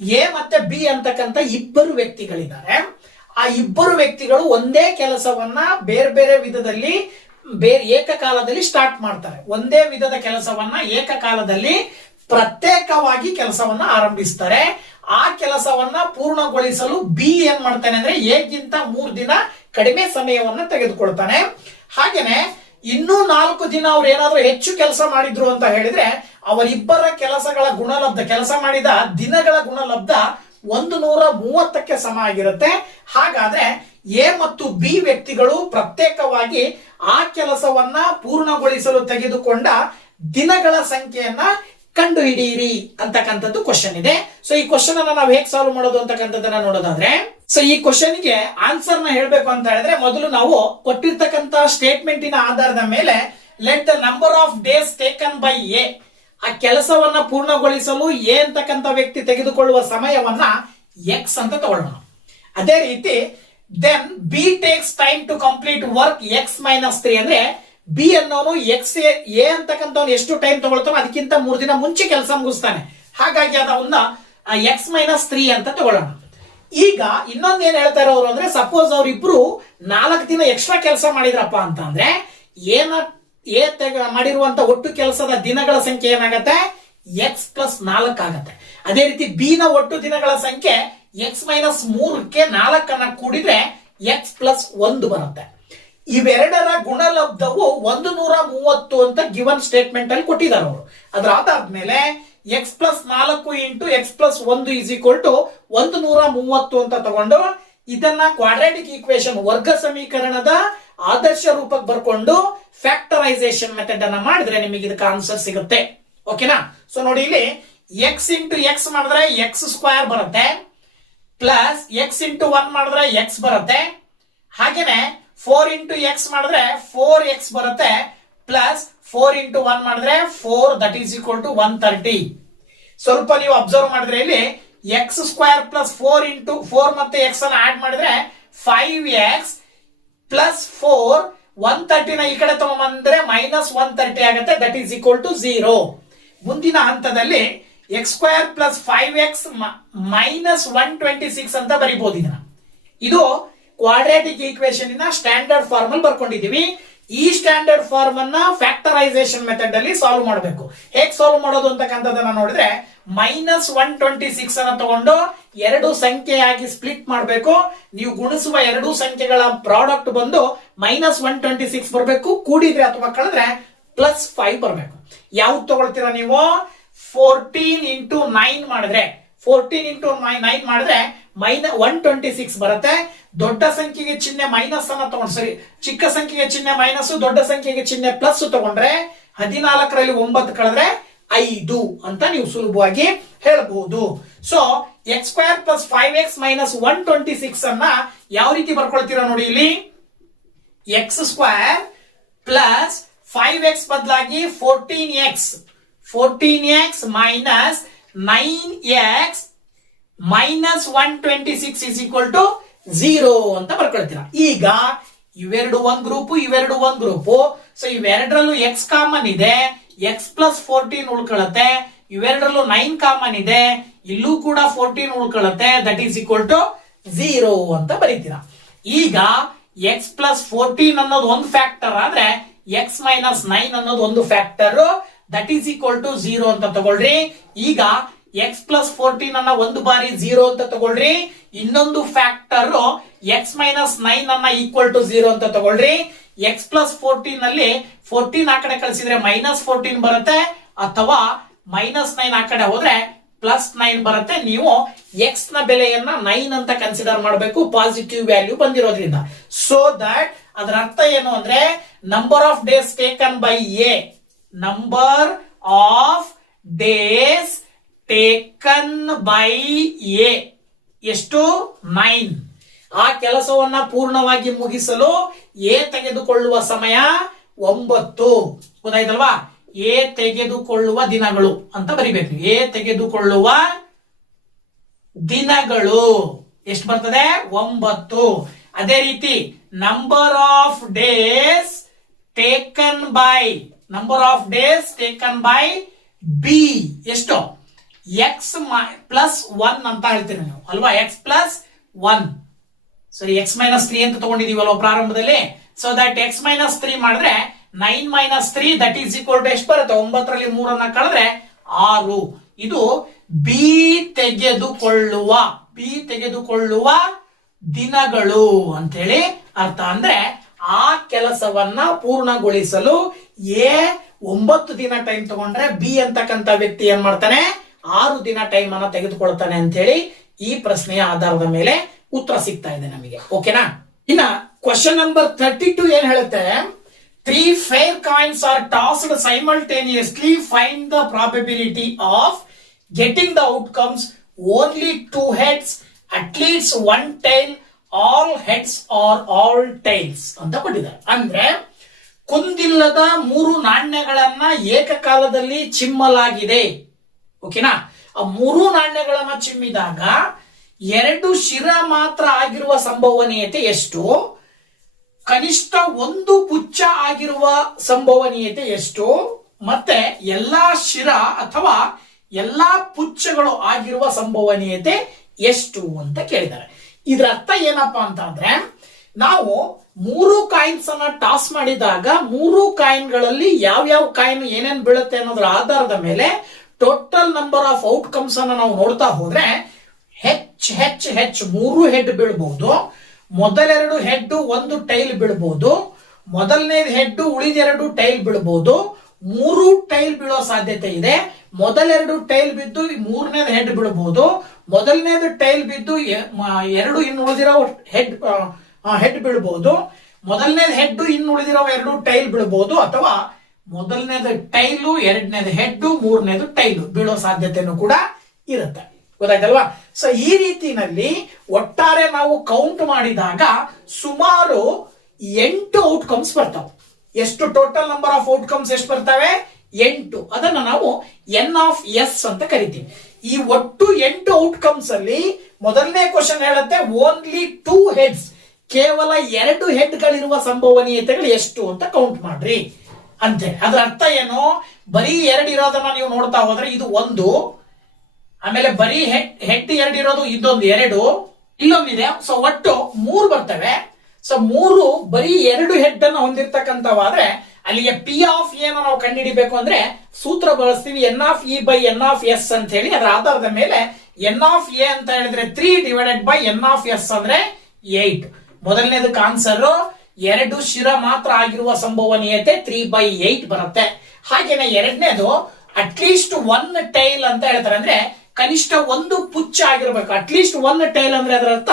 A ಮತ್ತೆ B ಅಂತಕ್ಕಂಥ ಇಬ್ಬರು ವ್ಯಕ್ತಿಗಳಿದ್ದಾರೆ. ಆ ಇಬ್ಬರು ವ್ಯಕ್ತಿಗಳು ಒಂದೇ ಕೆಲಸವನ್ನ ಬೇರೆ ಬೇರೆ ವಿಧದಲ್ಲಿ ಏಕಕಾಲದಲ್ಲಿ ಸ್ಟಾರ್ಟ್ ಮಾಡ್ತಾರೆ. ಒಂದೇ ವಿಧದ ಕೆಲಸವನ್ನ ಏಕಕಾಲದಲ್ಲಿ ಪ್ರತ್ಯೇಕವಾಗಿ ಕೆಲಸವನ್ನ ಆರಂಭಿಸ್ತಾರೆ. ಆ ಕೆಲಸವನ್ನ ಪೂರ್ಣಗೊಳಿಸಲು ಬಿ ಏನ್ ಮಾಡ್ತಾನೆ ಅಂದ್ರೆ ಎಗಿಂತ 3 ದಿನ ಕಡಿಮೆ ಸಮಯವನ್ನ ತೆಗೆದುಕೊಳ್ತಾನೆ. ಹಾಗೇನೆ ಇನ್ನೂ 4 ದಿನ ಅವ್ರು ಏನಾದ್ರೂ ಹೆಚ್ಚು ಕೆಲಸ ಮಾಡಿದ್ರು ಅಂತ ಹೇಳಿದ್ರೆ ಅವರಿಬ್ಬರ ಕೆಲಸಗಳ ಗುಣಲಬ್ಧ, ಕೆಲಸ ಮಾಡಿದ ದಿನಗಳ ಗುಣಲಬ್ಧ 130ಕ್ಕೆ ಸಮ ಆಗಿರುತ್ತೆ. ಹಾಗಾದ್ರೆ ಎ ಮತ್ತು ಬಿ ವ್ಯಕ್ತಿಗಳು ಪ್ರತ್ಯೇಕವಾಗಿ ಆ ಕೆಲಸವನ್ನ ಪೂರ್ಣಗೊಳಿಸಲು ತೆಗೆದುಕೊಂಡ ದಿನಗಳ ಸಂಖ್ಯೆಯನ್ನ ಕಂಡು ಹಿಡಿಯಿರಿ ಅಂತಕ್ಕಂಥದ್ದು ಕ್ವಶನ್ ಇದೆ. ಸೊ ಈ ಕ್ವಶನ್ ಅನ್ನ ನಾವು ಹೇಗೆ ಸಾಲ್ವ್ ಮಾಡೋದು ಅಂತಕ್ಕಂಥದ್ದನ್ನ ನೋಡೋದಾದ್ರೆ, ಸೊ ಈ ಕ್ವಶನ್ ಗೆ ಆನ್ಸರ್ ನ ಹೇಳ್ಬೇಕು ಅಂತ ಹೇಳಿದ್ರೆ ಮೊದಲು ನಾವು ಕೊಟ್ಟಿರ್ತಕ್ಕಂತ ಸ್ಟೇಟ್ಮೆಂಟಿನ ಆಧಾರದ ಮೇಲೆ let the number of days taken by A, ಆ ಕೆಲಸವನ್ನ ಪೂರ್ಣಗೊಳಿಸಲು ಎ ಅಂತಕ್ಕಂಥ ವ್ಯಕ್ತಿ ತೆಗೆದುಕೊಳ್ಳುವ ಸಮಯವನ್ನ ಎಕ್ಸ್ ಅಂತ ತಗೊಳ್ಳೋಣ. ಅದೇ ರೀತಿ then B takes time to complete work X minus 3 ಅಂದ್ರೆ ಬಿ ಅನ್ನೋನು ಎಕ್ಸ್ ಎ ಅಂತಕ್ಕಂಥವ್ನು ಎಷ್ಟು ಟೈಮ್ ತಗೊಳ್ತಾನೋ ಅದಕ್ಕಿಂತ 3 ದಿನ ಮುಂಚೆ ಕೆಲಸ ಮುಗಿಸ್ತಾನೆ. ಹಾಗಾಗಿ ಅದನ್ನ ಎಕ್ಸ್ ಮೈನಸ್ 3 ಅಂತ ತಗೊಳ್ಳೋಣ. ಈಗ ಇನ್ನೊಂದು ಏನ್ ಹೇಳ್ತಾರೆ ಅವರು ಅಂದ್ರೆ, ಸಪೋಸ್ ಅವ್ರಿಬ್ರು 4 ದಿನ ಎಕ್ಸ್ಟ್ರಾ ಕೆಲಸ ಮಾಡಿದ್ರಪ್ಪ ಅಂತ ಅಂದ್ರೆ ಮಾಡಿರುವಂತ ಒಟ್ಟು ಕೆಲಸದ ದಿನಗಳ ಸಂಖ್ಯೆ ಏನಾಗತ್ತೆ, ಎಕ್ಸ್ ಪ್ಲಸ್ 4 ಆಗತ್ತೆ. ಅದೇ ರೀತಿ ಬಿ ನ ಒಟ್ಟು ದಿನಗಳ ಸಂಖ್ಯೆ ಎಕ್ಸ್ ಮೈನಸ್ 3ಕ್ಕೆ 4 ಕೂಡಿದ್ರೆ ಎಕ್ಸ್ ಪ್ಲಸ್ 1 ಬರುತ್ತೆ. ಇವೆರಡರ ಗುಣಲಬ್ಧವು 130 ಅಂತ ಗಿವನ್ ಸ್ಟೇಟ್ಮೆಂಟ್ ಅಲ್ಲಿ ಕೊಟ್ಟಿದ್ದಾರೆ ಅವರು. ಅದರ ಆಧಾರದ X plus 4 into X plus 1 is equal to 130 ಅಂತ ತಗೊಂಡು ಇದನ್ನ ಕ್ವಾಡ್ರಾಟಿಕ್ ಈಕ್ವೇಶನ್ ವರ್ಗ ಸಮೀಕರಣದ ಆದರ್ಶ ರೂಪಕ್ಕೆ ಬರ್ಕೊಂಡು ಫ್ಯಾಕ್ಟರೈಸೇಷನ್ ಮೆಥಡ್ ಅನ್ನ ಮಾಡಿದ್ರೆ ನಿಮಗೆ ಇದಕ್ಕೆ ಆನ್ಸರ್ ಸಿಗುತ್ತೆ. ಓಕೆನಾ? ಸೊ ನೋಡಿ, ಇಲ್ಲಿ ಎಕ್ಸ್ ಇಂಟು ಎಕ್ಸ್ ಮಾಡಿದ್ರೆ ಎಕ್ಸ್ ಸ್ಕ್ವೇರ್ ಬರುತ್ತೆ, ಪ್ಲಸ್ ಎಕ್ಸ್ ಇಂಟು 1 ಮಾಡಿದ್ರೆ ಎಕ್ಸ್ ಬರುತ್ತೆ. ಹಾಗೇನೆ 4 ಇಂಟು ಎಕ್ಸ್ ಮಾಡಿದ್ರೆ 4x ಬರುತ್ತೆ, ಪ್ಲಸ್ 4 ಇಂಟು 1 ಮಾಡಿದ್ರೆ 4, ದಟ್ ಈಸ್ ಈಕ್ವಲ್ ಟು 130. ಸ್ವಲ್ಪ ನೀವು ಅಬ್ಸರ್ವ್ ಮಾಡಿದ್ರೆ ಇಲ್ಲಿ ಎಕ್ಸ್ ಸ್ಕ್ವೇರ್ ಪ್ಲಸ್ 4 ಇಂಟು 4 ಮತ್ತೆ ಎಕ್ಸ್ ಅನ್ನ ಆಡ್ ಮಾಡಿದ್ರೆ 5x ಪ್ಲಸ್ 4, 130ನ ಈ ಕಡೆ ತಗೊಂಡ್ಬಂದ್ರೆ ಮೈನಸ್ 130 ಆಗುತ್ತೆ, ದಟ್ ಈಸ್ ಈಕ್ವಲ್ ಟು 0. ಮುಂದಿನ ಹಂತದಲ್ಲಿ X square plus 5x minus 126 ಅಂತ ಬರೀಬಹುದು. ಇದನ್ನ ಇದು ಕ್ವಾಡ್ರಾಟಿಕ್ ಈಕ್ವೇಶನ್ ಇನ ಸ್ಟ್ಯಾಂಡರ್ಡ್ ಫಾರ್ಮ್ ಅಲ್ಲಿ ಬರ್ಕೊಂಡಿದೀವಿ. ಈ ಸ್ಟ್ಯಾಂಡರ್ಡ್ ಫಾರ್ಮ್ ಅನ್ನ ಫ್ಯಾಕ್ಟರೈಸೇಷನ್ ಮೆಥಡ್ ಅಲ್ಲಿ ಸಾಲ್ವ್ ಮಾಡಬೇಕು. ಹೇಗೆ ಸಾಲ್ವ್ ಮಾಡೋದು ಅಂತಕ್ಕಂಥದ್ದನ್ನ ನೋಡಿದ್ರೆ ಮೈನಸ್ 126 ಅನ್ನ ತಗೊಂಡು 2 ಸಂಖ್ಯೆಯಾಗಿ ಸ್ಪ್ಲಿಟ್ ಮಾಡಬೇಕು. ನೀವು ಗುಣಿಸುವ 2 ಸಂಖ್ಯೆಗಳ ಪ್ರಾಡಕ್ಟ್ ಬಂದು ಮೈನಸ್ 126 ಬರಬೇಕು. ಕೂಡಿದ್ರೆ ಅಥವಾ ಕಳೆದ್ರೆ ಪ್ಲಸ್ 5 ಬರಬೇಕು. ಯಾವ್ದು ತಗೊಳ್ತೀರಾ ನೀವು? 14 ಇಂಟು 9 ಮಾಡಿದ್ರೆ 14 ಇಂಟು 9 ಮಾಡಿದ್ರೆ 126 ಬರುತ್ತೆ. ದೊಡ್ಡ ಸಂಖ್ಯೆಗೆ ಚಿಹ್ನೆ ಮೈನಸ್ ಅನ್ನ ತಗೊಂಡು, ಸರಿ, ಚಿಕ್ಕ ಸಂಖ್ಯೆಗೆ ಚಿಹ್ನೆ ಮೈನಸ್, ದೊಡ್ಡ ಸಂಖ್ಯೆಗೆ ಚಿಹ್ನೆ ಪ್ಲಸ್ ತಗೊಂಡ್ರೆ 14ರಲ್ಲಿ 9 ಕಳೆದ್ರೆ 5 ಅಂತ ನೀವು ಸುಲಭವಾಗಿ ಹೇಳಬಹುದು. So X square plus 5x minus 126 ಅನ್ನ ಯಾವ ರೀತಿ ಬರ್ಕೊಳ್ತೀರಾ ನೋಡಿ, ಇಲ್ಲಿ ಎಕ್ಸ್ ಸ್ಕ್ವೇರ್ ಪ್ಲಸ್ 5x ಬದಲಾಗಿ 14x minus 9x minus 126 is equal to 0 ಅಂತ ಬರ್ಕೊಳ್ತೀರಾ. ಈಗ ಇವೆರಡು ಒಂದ್ ಗ್ರೂಪ್, ಇವೆರಡು ಒಂದ್ ಗ್ರೂಪ್. ಸೊ ಇವೆರಡರಲ್ಲೂ ಎಕ್ಸ್ ಕಾಮನ್ ಇದೆ, ಎಕ್ಸ್ ಪ್ಲಸ್ 14 ಉಳ್ಕೊಳ್ಳುತ್ತೆ. ಇವೆರಡರಲ್ಲೂ 9 ಕಾಮನ್ ಇದೆ, ಇಲ್ಲೂ ಕೂಡ 14 ಉಳ್ಕೊಳ್ಳುತ್ತೆ, ದಟ್ ಈಸ್ ಈಕ್ವಲ್ ಟು 0 ಅಂತ ಬರೀತೀರಾ. ಈಗ ಎಕ್ಸ್ ಪ್ಲಸ್ 14 ಅನ್ನೋದು ಒಂದು ಫ್ಯಾಕ್ಟರ್ ಆದ್ರೆ ಎಕ್ಸ್ ಮೈನಸ್ 9 ಅನ್ನೋದು ಒಂದು factor, that is equal to 0 ಅಂತ ತಗೊಳ್ರಿ. ಈಗ ಎಕ್ಸ್ ಪ್ಲಸ್ 14 ಅನ್ನ ಒಂದು ಬಾರಿ 0 ಅಂತ ತಗೊಳ್ರಿ. ಇನ್ನೊಂದು ಫ್ಯಾಕ್ಟರ್ ಎಕ್ಸ್ ಮೈನಸ್ 9 ಅನ್ನ ಈಕ್ವಲ್ ಟು 0 ಅಂತ ತಗೊಳ್ರಿ. ಎಕ್ಸ್ ಪ್ಲಸ್ 14 ನಲ್ಲಿ 14 ಆ ಕಡೆ ಕಳಿಸಿದ್ರೆ ಮೈನಸ್ 14 ಬರುತ್ತೆ, ಅಥವಾ ಮೈನಸ್ 9 ಆ ಕಡೆ ಹೋದ್ರೆ ಪ್ಲಸ್ 9 ಬರುತ್ತೆ. ನೀವು ಎಕ್ಸ್ ನ ಬೆಲೆಯನ್ನ 9 ಅಂತ ಕನ್ಸಿಡರ್ ಮಾಡಬೇಕು, ಪಾಸಿಟಿವ್ ವ್ಯಾಲ್ಯೂ ಬಂದಿರೋದ್ರಿಂದ. ಸೊ ದಟ್ ಅದರ ಅರ್ಥ ಏನು ಅಂದ್ರೆ, number of days taken by A, number of days taken by A ಎಷ್ಟು? 9. ಆ ಕೆಲಸವನ್ನ ಪೂರ್ಣವಾಗಿ ಮುಗಿಸಲು ಎ ತೆಗೆದುಕೊಳ್ಳುವ ಸಮಯ 9. ಗೊತ್ತಾಯ್ತಲ್ವಾ? ಎ ತೆಗೆದುಕೊಳ್ಳುವ ದಿನಗಳು ಅಂತ ಬರಿಬೇಕು. ಎ ತೆಗೆದುಕೊಳ್ಳುವ ದಿನಗಳು ಎಷ್ಟು ಬರ್ತದೆ? 9. ಅದೇ ರೀತಿ number of days taken by B ಎಷ್ಟು? ಎಕ್ಸ್ ಪ್ಲಸ್ 1 ಅಂತ ಹೇಳ್ತೀರಿ ನೀವು ಅಲ್ವಾ? ಎಕ್ಸ್ ಪ್ಲಸ್ 1, ಸರಿ, ಎಕ್ಸ್ ಮೈನಸ್ 3 ಅಂತ ತಗೊಂಡಿದೀವಲ್ವ ಪ್ರಾರಂಭದಲ್ಲಿ. ಸೊ ದಟ್ ಎಕ್ಸ್ ಮೈನಸ್ 3 ಮಾಡಿದ್ರೆ 9 minus 3 that is equal to ಎಷ್ಟು ಬರುತ್ತೆ? 9ರಲ್ಲಿ 3 ಅನ್ನ ಕಳೆದ್ರೆ 6. ಇದು ಬಿ ತೆಗೆದುಕೊಳ್ಳುವ ದಿನಗಳು ಅಂತೇಳಿ ಅರ್ಥ. ಅಂದ್ರೆ ಆ ಕೆಲಸವನ್ನ ಪೂರ್ಣಗೊಳಿಸಲು ಎ 9 ದಿನ ಟೈಮ್ ತಗೊಂಡ್ರೆ ಬಿ ಅಂತಕ್ಕಂಥ ವ್ಯಕ್ತಿ ಏನ್ ಮಾಡ್ತಾನೆ? 6 ದಿನ ಟೈಮ್ ಅನ್ನ ತೆಗೆದುಕೊಳ್ತಾನೆ ಅಂತ ಹೇಳಿ ಈ ಪ್ರಶ್ನೆಯ ಆಧಾರದ ಮೇಲೆ ಉತ್ತರ ಸಿಗ್ತಾ ಇದೆ ನಮಗೆ. ಓಕೆನಾ? ಇನ್ನ ಕ್ವಶನ್ ನಂಬರ್ 32 ಏನ್ ಹೇಳುತ್ತೆ? 3 fair coins are tossed simultaneously. Find the probability of getting the outcomes. Only 2 heads, at least 1 tail, all heads or all tails ಅಂತ ಕೊಟ್ಟಿದ್ದಾರೆ. ಅಂದ್ರೆ ಕುಂದಿಲ್ಲದ 3 ನಾಣ್ಯಗಳನ್ನ ಏಕಕಾಲದಲ್ಲಿ ಚಿಮ್ಮಲಾಗಿದೆ. ಓಕೆನಾ? ಆ 3 ನಾಣ್ಯಗಳನ್ನ ಚಿಮ್ಮಿದಾಗ 2 ಶಿರ ಮಾತ್ರ ಆಗಿರುವ ಸಂಭವನೀಯತೆ ಎಷ್ಟು, ಕನಿಷ್ಠ 1 ಪುಚ್ಚ ಆಗಿರುವ ಸಂಭವನೀಯತೆ ಎಷ್ಟು, ಮತ್ತೆ ಎಲ್ಲಾ ಶಿರ ಅಥವಾ ಎಲ್ಲಾ ಪುಚ್ಚಗಳು ಆಗಿರುವ ಸಂಭವನೀಯತೆ ಎಷ್ಟು ಅಂತ ಕೇಳಿದ್ದಾರೆ. ಇದ್ರ ಅರ್ಥ ಏನಪ್ಪಾ ಅಂತ ಅಂದ್ರೆ, ನಾವು 3 ಕಾಯಿನ್ಸ್ ಅನ್ನ ಟಾಸ್ ಮಾಡಿದಾಗ 3 ಕಾಯಿನ್ಗಳಲ್ಲಿ ಯಾವ ಕಾಯಿನ್ ಏನೇನ್ ಬೀಳುತ್ತೆ ಅನ್ನೋದ್ರ ಆಧಾರದ ಮೇಲೆ ಟೋಟಲ್ ನಂಬರ್ ಆಫ್ ಔಟ್ಕಮ್ಸ್ ಅನ್ನ ನಾವು ನೋಡ್ತಾ ಹೋದ್ರೆ ಹೆಚ್ಚು 3 ಹೆಡ್ ಬೀಳ್ಬಹುದು, ಮೊದಲೆರಡು ಹೆಡ್ 1 ಟೈಲ್ ಬೀಳ್ಬಹುದು, ಮೊದಲನೇದು ಹೆಡ್ ಉಳಿದೆರಡು ಟೈಲ್ ಬೀಳ್ಬಹುದು, 3 ಟೈಲ್ ಬೀಳೋ ಸಾಧ್ಯತೆ ಇದೆ. ಮೊದಲೆರಡು ಟೈಲ್ ಬಿದ್ದು 3ನೇದು ಹೆಡ್ ಬೀಳಬಹುದು, ಮೊದಲನೇದು ಟೈಲ್ ಬಿದ್ದು 2 ಇನ್ನು ಉಳಿದಿರೋ ಹೆಡ್ ಬೀಳ್ಬಹುದು, ಮೊದಲನೇದು ಹೆಡ್ ಇನ್ನು ಉಳಿದಿರೋ 2 ಟೈಲ್ ಬೀಳ್ಬಹುದು, ಅಥವಾ ಮೊದಲನೇದು ಟೈಲು, 2ನೇದು ಹೆಡ್, 3ನೇದು ಟೈಲು ಬೀಳೋ ಸಾಧ್ಯತೆನೂ ಕೂಡ ಇರುತ್ತೆ. ಗೊತ್ತಾಯ್ತಲ್ವಾ? ಸೊ ಈ ರೀತಿನಲ್ಲಿ ಒಟ್ಟಾರೆ ನಾವು ಕೌಂಟ್ ಮಾಡಿದಾಗ ಸುಮಾರು 8 ಔಟ್ಕಮ್ಸ್ ಬರ್ತಾವೆ. ಎಷ್ಟು ಟೋಟಲ್ ನಂಬರ್ ಆಫ್ ಔಟ್ಕಮ್ಸ್ ಎಷ್ಟು ಬರ್ತವೆ? 8. ಅದನ್ನ ನಾವು N(s) ಅಂತ ಕರಿತೀವಿ. ಈ ಒಟ್ಟು 8 ಔಟ್ಕಮ್ಸ್ ಅಲ್ಲಿ ಮೊದಲನೇ ಕ್ವಶನ್ ಹೇಳುತ್ತೆ ಓನ್ಲಿ 2 ಹೆಡ್ಸ್, ಕೇವಲ 2 ಹೆಡ್ ಗಳಿರುವ ಸಂಭವನೀಯತೆಗಳು ಎಷ್ಟು ಅಂತ ಕೌಂಟ್ ಮಾಡ್ರಿ ಅಂತೆ. ಅದ್ರ ಅರ್ಥ ಏನು? ಬರೀ 2 ಇರೋದನ್ನ ನೀವು ನೋಡ್ತಾ ಹೋದ್ರೆ ಇದು 1, ಆಮೇಲೆ ಬರೀ ಹೆಡ್ 2 ಇರೋದು ಇದೊಂದು 2, ಇಲ್ಲೊಂದಿದೆ. ಸೊ ಒಟ್ಟು 3 ಬರ್ತವೆ. ಸೊ 3 ಬರೀ 2 ಹೆಡ್ ಅನ್ನು ಹೊಂದಿರತಕ್ಕಂಥವಾದ್ರೆ ಅಲ್ಲಿಗೆ ಪಿ ಆಫ್ ಎ ನಾವು ಕಂಡುಹಿಡಿಬೇಕು ಅಂದ್ರೆ ಸೂತ್ರ ಬಳಸ್ತೀವಿ N(e)/N(s) ಅಂತ ಹೇಳಿ. ಅದರ ಆಧಾರದ ಮೇಲೆ N(a) ಅಂತ ಹೇಳಿದ್ರೆ 3 ಡಿವೈಡೆಡ್ ಬೈ N(s) ಅಂದ್ರೆ 8. ಮೊದಲನೇದಕ್ಕೆ ಆನ್ಸರ್ 2 ಶಿರ ಮಾತ್ರ ಆಗಿರುವ ಸಂಭವನೀಯತೆ 3/8 ಬರುತ್ತೆ. ಹಾಗೇನೆ ಎರಡನೇದು ಅಟ್ಲೀಸ್ಟ್ 1 ಟೈಲ್ ಅಂತ ಹೇಳ್ತಾರೆ, ಅಂದ್ರೆ ಕನಿಷ್ಠ 1 ಪುಚ್ಚ ಆಗಿರ್ಬೇಕು. ಅಟ್ಲೀಸ್ಟ್ 1 ಟೈಲ್ ಅಂದ್ರೆ ಅದರ ಅರ್ಥ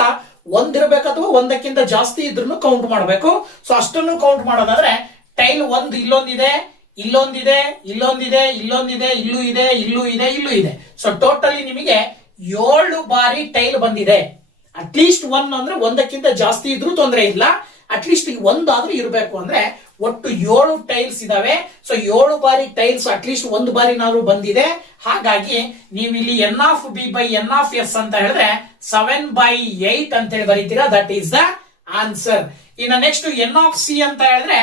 1 ಇರಬೇಕು ಅಥವಾ 1ಕ್ಕಿಂತ ಜಾಸ್ತಿ ಇದ್ರೂ ಕೌಂಟ್ ಮಾಡಬೇಕು. ಸೊ ಅಷ್ಟನ್ನು ಕೌಂಟ್ ಮಾಡೋದಾದ್ರೆ ಟೈಲ್ 1 ಇಲ್ಲೊಂದಿದೆ, ಇಲ್ಲೊಂದಿದೆ, ಇಲ್ಲೊಂದಿದೆ, ಇಲ್ಲೊಂದಿದೆ, ಇಲ್ಲೂ ಇದೆ, ಇಲ್ಲೂ ಇದೆ, ಇಲ್ಲೂ ಇದೆ. ಸೊ ಟೋಟಲಿ ನಿಮಗೆ 7 ಬಾರಿ ಟೈಲ್ ಬಂದಿದೆ. ಅಟ್ಲೀಸ್ಟ್ 1 ಅಂದ್ರೆ 1ಕ್ಕಿಂತ ಜಾಸ್ತಿ ಇದ್ರೂ ತೊಂದರೆ ಇಲ್ಲ, ಅಟ್ಲೀಸ್ಟ್ 1 ಆದ್ರೂ ಇರಬೇಕು. ಅಂದ್ರೆ ಒಟ್ಟು 7 ಟೈಲ್ಸ್ ಇದಾವೆ. ಸೊ 7 ಬಾರಿ ಟೈಲ್ಸ್ ಅಟ್ಲೀಸ್ಟ್ 1 ಬಾರಿನಾದ್ರೂ ಬಂದಿದೆ. ಹಾಗಾಗಿ ನೀವು ಇಲ್ಲಿ N(b)/N(s) ಅಂತ ಹೇಳಿದ್ರೆ 7/8 ಅಂತ ಹೇಳಿ ಬರೀತೀರಾ. That is the answer. ಇನ್ನು ನೆಕ್ಸ್ಟ್ N(c) ಅಂತ ಹೇಳಿದ್ರೆ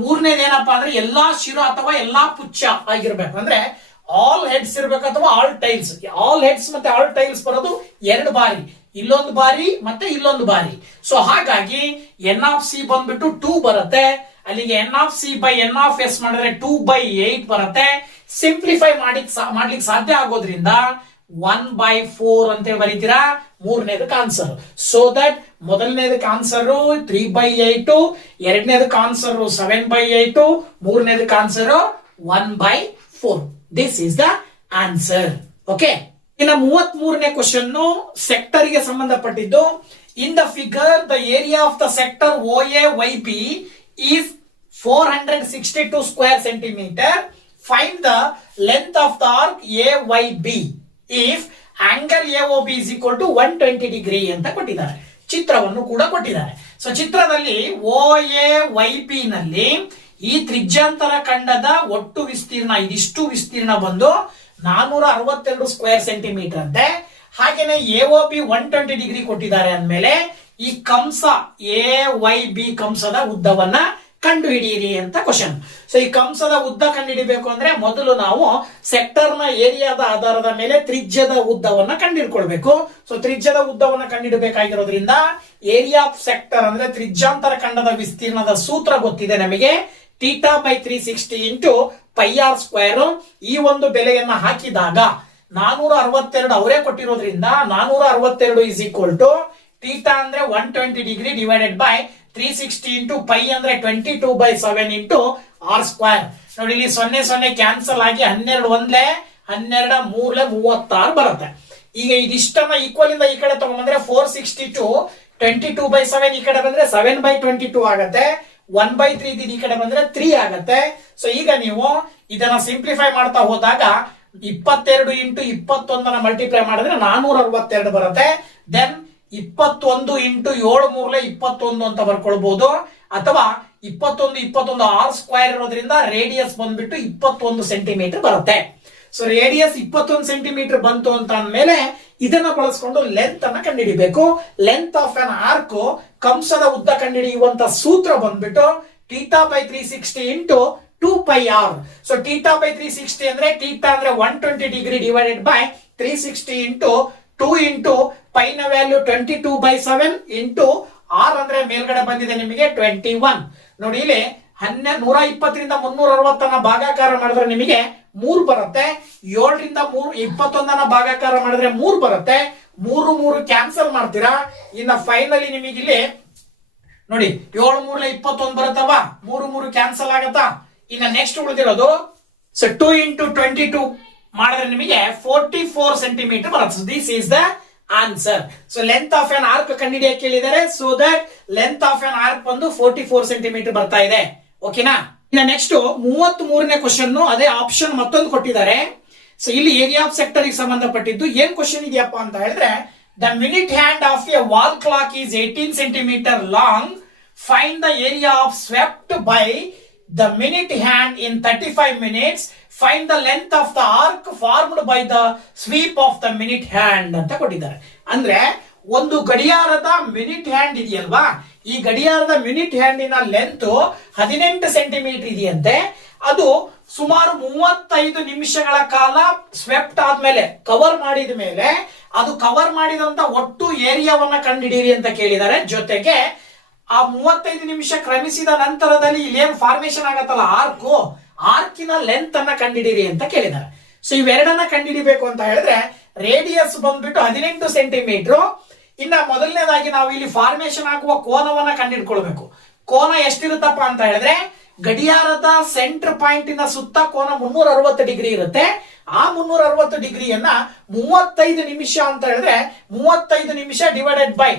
ಮೂರನೇದು ಏನಪ್ಪಾ ಅಂದ್ರೆ ಎಲ್ಲಾ ಶಿರ ಅಥವಾ ಎಲ್ಲಾ ಪುಚ್ಚ ಆಗಿರ್ಬೇಕು. ಅಂದ್ರೆ ಆಲ್ ಹೆಡ್ಸ್ ಇರ್ಬೇಕು ಅಥವಾ ಆಲ್ ಟೈಲ್ಸ್. ಆಲ್ ಹೆಡ್ಸ್ ಮತ್ತೆ ಆಲ್ ಟೈಲ್ಸ್ ಬರೋದು 2 ಬಾರಿ, ಇಲ್ಲೊಂದು ಬಾರಿ ಮತ್ತೆ ಇಲ್ಲೊಂದು ಬಾರಿ. ಸೊ ಹಾಗಾಗಿ N(c) ಬಂದ್ಬಿಟ್ಟು 2 ಬರುತ್ತೆ. ಅಲ್ಲಿಗೆ N(c)/N(s) ಮಾಡಿದ್ರೆ 2/8 ಬರುತ್ತೆ. ಸಿಂಪ್ಲಿಫೈ ಮಾಡ್ಲಿಕ್ಕೆ ಸಾಧ್ಯ ಆಗೋದ್ರಿಂದ 1/4 ಅಂತ ಬರೀತೀರಾ ಮೂರನೇದಕ್ಕೆ ಆನ್ಸರ್. ಸೋ ದಟ್ ಮೊದಲನೇದಕ್ಕೆ ಆನ್ಸರ್ 3/8, ಎರಡನೇದಕ್ಕೆ ಆನ್ಸರ್ 7/8, ಮೂರನೇದಕ್ಕೆ answer 1/4. This is the answer. Okay. ಇನ್ನು 33ನೇ ಕ್ವಶನ್ ಸೆಕ್ಟರ್ ಗೆ ಸಂಬಂಧಪಟ್ಟಿದ್ದು. In the figure the area of the sector OAYB is 462 square centimeter. Find the length of the arc AYB if angle AOB is equal to 120 degree ಅಂತ ಕೊಟ್ಟಿದ್ದಾರೆ. ಚಿತ್ರವನ್ನು ಕೂಡ ಕೊಟ್ಟಿದ್ದಾರೆ. So ಚಿತ್ರದಲ್ಲಿ OAYB ನಲ್ಲಿ ಈ ತ್ರಿಜ್ಯಾಂತರ ಖಂಡದ ಒಟ್ಟು ವಿಸ್ತೀರ್ಣ ಇದಿಷ್ಟು ವಿಸ್ತೀರ್ಣ ಬಂದು 462 ಸ್ಕ್ವೇರ್ ಸೆಂಟಿಮೀಟರ್ ಅಂತೆ. ಹಾಗೇನೆ AOB 120 ಡಿಗ್ರಿ ಕೊಟ್ಟಿದ್ದಾರೆ ಅಂದ್ಮೇಲೆ ಈ ಕಂಸ AYB ಕಂಸದ ಉದ್ದವನ್ನ ಕಂಡು ಹಿಡಿಯಿರಿ ಅಂತ ಕ್ವಶನ್. ಸೊ ಈ ಕಂಸದ ಉದ್ದ ಕಂಡುಹಿಡಿಬೇಕು ಅಂದ್ರೆ ಮೊದಲು ನಾವು ಸೆಕ್ಟರ್ ನ ಏರಿಯಾದ ಆಧಾರದ ಮೇಲೆ ತ್ರಿಜ್ಯದ ಉದ್ದವನ್ನ ಕಂಡುಹಿಡ್ಕೊಳ್ಬೇಕು. ಸೊ ತ್ರಿಜ್ಯದ ಉದ್ದವನ್ನ ಕಂಡುಹಿಡಬೇಕಾಗಿರೋದ್ರಿಂದ ಏರಿಯಾ ಆಫ್ ಸೆಕ್ಟರ್ ಅಂದ್ರೆ ತ್ರಿಜ್ಯಾಂತರ ಖಂಡದ ವಿಸ್ತೀರ್ಣದ ಸೂತ್ರ ಗೊತ್ತಿದೆ ನಮಗೆ. θ/360 ಇಂಟು πr². ಈ ಒಂದು ಬೆಲೆಯನ್ನ ಹಾಕಿದಾಗ 462 ಅವರೇ ಕೊಟ್ಟಿರೋದ್ರಿಂದ 462 ಇಸ್ ಈಕ್ವಲ್ ಟು θ ಅಂದ್ರೆ 120 ಡಿಗ್ರಿ ಡಿವೈಡೆಡ್ ಬೈ 360 ಇಂಟು π ಅಂದ್ರೆ 22/7 ಇಂಟು r². ನೋಡಿ ಇಲ್ಲಿ 0 ಕ್ಯಾನ್ಸಲ್ ಆಗಿ 12 1 12 3 36 ಬರುತ್ತೆ. ಈಗ ಇದಿಷ್ಟನ್ನ ಈಕ್ವಲ್ ಇಂದ ಈ ಕಡೆ ತಗೊಂಡ್ಬಂದ್ರೆ 462 22/7 ಈ ಕಡೆ ಬಂದ್ರೆ 7/22 ಆಗತ್ತೆ. 1/3 ಈ ಕಡೆ ಬಂದ್ರೆ 3 ಆಗತ್ತೆ. ಸೊ ಈಗ ನೀವು ಇದನ್ನ ಸಿಂಪ್ಲಿಫೈ ಮಾಡ್ತಾ ಹೋದಾಗ 22 ಇಂಟು 21 ಮಲ್ಟಿಪ್ಲೈ ಮಾಡಿದ್ರೆ 462 ಬರುತ್ತೆ. ದೆನ್ 21 ಇಂಟು 7 3 21 ಅಂತ ಬರ್ಕೊಳ್ಬಹುದು, ಅಥವಾ 21 ಆರ್ ಸ್ಕ್ವೇರ್ ಇರೋದ್ರಿಂದ ರೇಡಿಯಸ್ ಬಂದ್ಬಿಟ್ಟು 21 ಸೆಂಟಿಮೀಟರ್ ಬರುತ್ತೆ. ಸೊ ರೇಡಿಯಸ್ 21 ಸೆಂಟಿಮೀಟರ್ ಬಂತು ಅಂತ ಅಂದ್ಮೇಲೆ ಇದನ್ನ ಬಳಸ್ಕೊಂಡು ಲೆಂತ್ ಅನ್ನ ಕಂಡುಹಿಡಿಬೇಕು. ಲೆಂತ್ ಆಫ್ ಅನ್ ಆರ್ಕ್ ಕಂಸದ ಉದ್ದ ಕಂಡುಹಿಡಿಯುವಂತ ಸೂತ್ರ ಬಂದ್ಬಿಟ್ಟು θ/360 ಇಂಟು 2πr. ಸೊ θ/360 ಅಂದ್ರೆ θ ಅಂದ್ರೆ 120 degree divided by 360 into 2 into pi ನ ವ್ಯಾಲ್ಯೂ 22/7 ಇಂಟು ಆರ್ ಅಂದ್ರೆ ಮೇಲ್ಗಡೆ ಬಂದಿದೆ ನಿಮಗೆ 21. ನೋಡಿ ಇಲ್ಲಿ 120ರಿಂದ 360 ಭಾಗಾಕಾರ ಮಾಡಿದ್ರೆ ನಿಮಗೆ 3 ಬರುತ್ತೆ. 7ರಿಂದ 21 ಭಾಗಾಕಾರ ಮಾಡಿದ್ರೆ 3 ಬರುತ್ತೆ. 3 ಕ್ಯಾನ್ಸಲ್ ಮಾಡ್ತೀರಾ. ಇನ್ನ ಫೈನಲಿ ನಿಮಗೆ ಇಲ್ಲಿ ನೋಡಿ 7 3 21 ಬರುತ್ತವ. 3 ಕ್ಯಾನ್ಸಲ್ ಆಗತ್ತಾ. ಇನ್ನ ನೆಕ್ಸ್ಟ್ ಉಳಿದಿರೋದು ಸೊ 2 ಇಂಟು 22 ಮಾಡಿದ್ರೆ ನಿಮಗೆ 44 ಸೆಂಟಿಮೀಟರ್ ಬರುತ್ತೆ. This is the answer. So length of an arc ಕಂಡುಹಿಡಿಯಕ್ಕೆ ಕೇಳಿದ್ದಾರೆ. So that length of an arc ಬಂದು 44 ಸೆಂಟಿಮೀಟರ್ ಬರ್ತಾ ಇದೆ. ಓಕೆನಾ. ಇನ್ನ ನೆಕ್ಸ್ಟ್ 33ನೇ ಕ್ವಶನ್, ಅದೇ ಆಪ್ಷನ್ ಮತ್ತೊಂದು ಕೊಟ್ಟಿದ್ದಾರೆ. ಸೊ ಇಲ್ಲಿ ಏರಿಯಾ ಆಫ್ ಸೆಕ್ಟರ್ ಗೆ ಸಂಬಂಧಪಟ್ಟಿದ್ದು ಏನ್ ಕ್ವಶನ್ ಇದೆಯಪ್ಪ ಅಂತ ಹೇಳಿದ್ರೆ, the minute hand of a wall clock is 18 centimetre long. Find the area of swept by the minute hand in 35 minutes. Find the length of the arc formed by the sweep of the minute hand ಅಂತ ಕೊಟ್ಟಿದ್ದಾರೆ. ಅಂದ್ರೆ ಒಂದು ಗಡಿಯಾರದ minute hand ಇದೆಯಲ್ವಾ, ಈ ಗಡಿಯಾರದ minute ಹ್ಯಾಂಡಿನ length 18 centimetre ಇದೆಯಂತೆ. ಅದು ಸುಮಾರು 35 ನಿಮಿಷಗಳ ಕಾಲ ಸ್ವೆಪ್ಟ್ ಆದ್ಮೇಲೆ ಕವರ್ ಮಾಡಿದ ಮೇಲೆ ಅದು ಕವರ್ ಮಾಡಿದಂತ ಒಟ್ಟು ಏರಿಯಾವನ್ನ ಕಂಡುಹಿಡಿಯಿರಿ ಅಂತ ಕೇಳಿದ್ದಾರೆ. ಜೊತೆಗೆ ಆ 35 ನಿಮಿಷ ಕ್ರಮಿಸಿದ ನಂತರದಲ್ಲಿ ಇಲ್ಲಿ ಏನ್ ಫಾರ್ಮೇಶನ್ ಆಗತ್ತಲ್ಲ ಆರ್ಕಿನ ಲೆಂತ್ ಅನ್ನ ಕಂಡುಹಿಡಿಯಿರಿ ಅಂತ ಕೇಳಿದ್ದಾರೆ. ಸೊ ಇವೆರಡನ್ನ ಕಂಡುಹಿಡಿಬೇಕು ಅಂತ ಹೇಳಿದ್ರೆ ರೇಡಿಯಸ್ ಬಂದ್ಬಿಟ್ಟು 18 ಸೆಂಟಿಮೀಟರ್. ಇನ್ನ ಮೊದಲನೇದಾಗಿ ನಾವು ಇಲ್ಲಿ ಫಾರ್ಮೇಶನ್ ಆಗುವ ಕೋನವನ್ನ ಕಂಡುಹಿಡ್ಕೊಳ್ಬೇಕು. ಕೋನ ಎಷ್ಟಿರುತ್ತಪ್ಪ ಅಂತ ಹೇಳಿದ್ರೆ ಗಡಿಯಾರದ ಸೆಂಟರ್ ಪಾಯಿಂಟ್ ಇನ ಸುತ್ತ ಕೋನ 360 ಡಿಗ್ರಿ ಇರುತ್ತೆ. ಆ 360 ಡಿಗ್ರಿಯನ್ನ 35 ನಿಮಿಷ ಅಂತ ಹೇಳಿದ್ರೆ 35 ನಿಮಿಷ ಡಿವೈಡೆಡ್ ಬೈ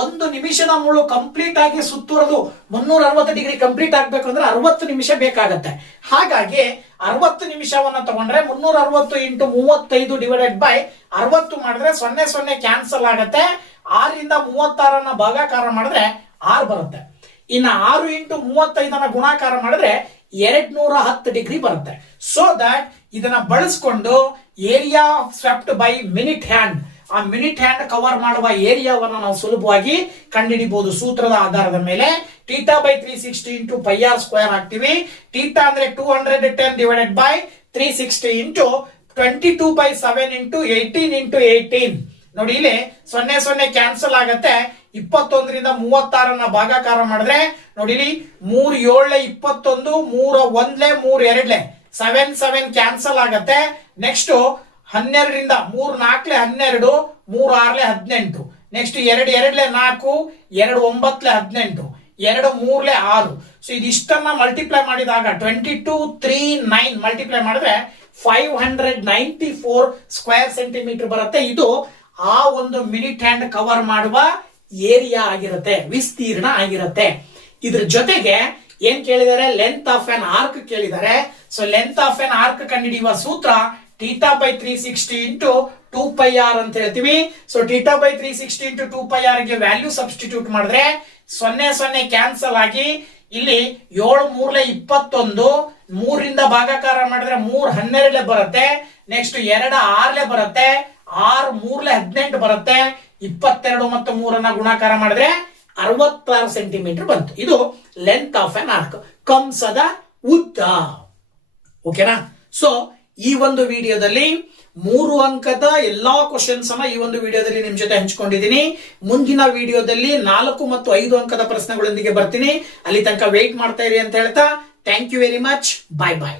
1 ನಿಮಿಷದ ಮುಳ್ಳು ಕಂಪ್ಲೀಟ್ ಆಗಿ ಸುತ್ತುವರೆದು 360 ಡಿಗ್ರಿ ಕಂಪ್ಲೀಟ್ ಆಗ್ಬೇಕು ಅಂದ್ರೆ 60 ನಿಮಿಷ ಬೇಕಾಗತ್ತೆ. ಹಾಗಾಗಿ 60 ನಿಮಿಷವನ್ನ ತಗೊಂಡ್ರೆ 360 ಇಂಟು 35 ಡಿವೈಡೆಡ್ ಬೈ 60 ಮಾಡಿದ್ರೆ 0 ಕ್ಯಾನ್ಸಲ್ ಆಗತ್ತೆ. 6ರಿಂದ 36 ಭಾಗಾಕಾರ ಮಾಡಿದ್ರೆ 6 ಬರುತ್ತೆ. ಇನ್ನ 6 ಇಂಟು 35 ಗುಣಾಕಾರ ಮಾಡಿದ್ರೆ 210 ಡಿಗ್ರಿ ಬರುತ್ತೆ. ಸೊ ದಟ್ ಇದನ್ನ ಬಳಸ್ಕೊಂಡು area swept by minute hand, ಆ ಮಿನಿಟ್ ಹ್ಯಾಂಡ್ ಕವರ್ ಮಾಡುವ ಏರಿಯಾವನ್ನ ನಾವು ಸುಲಭವಾಗಿ ಕಂಡುಹಿಡಿಬಹುದು ಸೂತ್ರದ ಆಧಾರದ ಮೇಲೆ. θ/360 ಇಂಟು πr ಸ್ಕ್ವೇರ್ ಹಾಕ್ತಿವಿ. θ ಅಂದ್ರೆ 210 divided by 360 into 22/7 into 18 into 18. ನೋಡಿ ಇಲ್ಲಿ 0 ಕ್ಯಾನ್ಸಲ್ ಆಗತ್ತೆ. 21ರಿಂದ 36 ಭಾಗಾಕಾರ ಮಾಡಿದ್ರೆ ನೋಡಿ ಇಲ್ಲಿ 3 7 21, 3 1 3 2 7 ಕ್ಯಾನ್ಸಲ್ ಆಗತ್ತೆ. ನೆಕ್ಸ್ಟ್ 12ರಿಂದ 3 4 12, 3 6 18. ನೆಕ್ಸ್ಟ್ 2 2 4, 2 9 18, 2 3 6. ಸೊ ಇದಿಷ್ಟನ್ನ ಮಲ್ಟಿಪ್ಲೈ ಮಾಡಿದಾಗ 22 3 9 ಮಲ್ಟಿಪ್ಲೈ ಮಾಡಿದ್ರೆ 594 ಸ್ಕ್ವೇರ್ ಸೆಂಟಿಮೀಟರ್ ಬರುತ್ತೆ. ಇದು ಆ ಒಂದು ಮಿನಿಟ್ ಹ್ಯಾಂಡ್ ಕವರ್ ಮಾಡುವ ಏರಿಯಾ ಆಗಿರುತ್ತೆ, ವಿಸ್ತೀರ್ಣ ಆಗಿರುತ್ತೆ. ಇದ್ರ ಜೊತೆಗೆ ಏನ್ ಕೇಳಿದ್ದಾರೆ, ಲೆಂತ್ ಆಫ್ ಅನ್ ಆರ್ಕ್ ಕೇಳಿದ್ದಾರೆ. So length of an arc ಕಂಡುಹಿಡಿಯುವ ಸೂತ್ರ θ/360 ಇಂಟು 2πr ಅಂತ ಹೇಳ್ತೀವಿ. ಸೊ θ/360 ಇಂಟು 2πr ಗೆ ವ್ಯಾಲ್ಯೂ ಸಬ್ಸ್ಟಿಟ್ಯೂಟ್ ಮಾಡಿದ್ರೆ 0 ಕ್ಯಾನ್ಸಲ್ ಆಗಿ ಇಲ್ಲಿ 7 3 21, 3ರಿಂದ ಭಾಗಾಕಾರ ಮಾಡಿದ್ರೆ 3 12 ಬರುತ್ತೆ. ನೆಕ್ಸ್ಟ್ 2 6 ಬರುತ್ತೆ. 6 3 18 ಬರುತ್ತೆ. 22 ಮತ್ತು 3 ಗುಣಾಕಾರ ಮಾಡಿದ್ರೆ 66 ಸೆಂಟಿಮೀಟರ್ ಬಂತು. ಇದು ಲೆಂತ್ ಆಫ್ ಅನ್ ಆರ್ಕ್, ಕಂಸದ ಉದ್ದ. ಓಕೆನಾ. ಸೊ ಈ ಒಂದು ವಿಡಿಯೋದಲ್ಲಿ 3 ಅಂಕದ ಎಲ್ಲಾ ಕ್ವಶನ್ಸ್ ಅನ್ನ ಈ ಒಂದು ವಿಡಿಯೋದಲ್ಲಿ ನಿಮ್ ಜೊತೆ ಹಂಚಿಕೊಂಡಿದ್ದೀನಿ. ಮುಂದಿನ ವಿಡಿಯೋದಲ್ಲಿ 4 ಮತ್ತು 5 ಅಂಕದ ಪ್ರಶ್ನೆಗಳೊಂದಿಗೆ ಬರ್ತೀನಿ. ಅಲ್ಲಿ ತನಕ ವೇಟ್ ಮಾಡ್ತಾ ಇರಿ ಅಂತ ಹೇಳ್ತಾ thank you very much. Bye bye.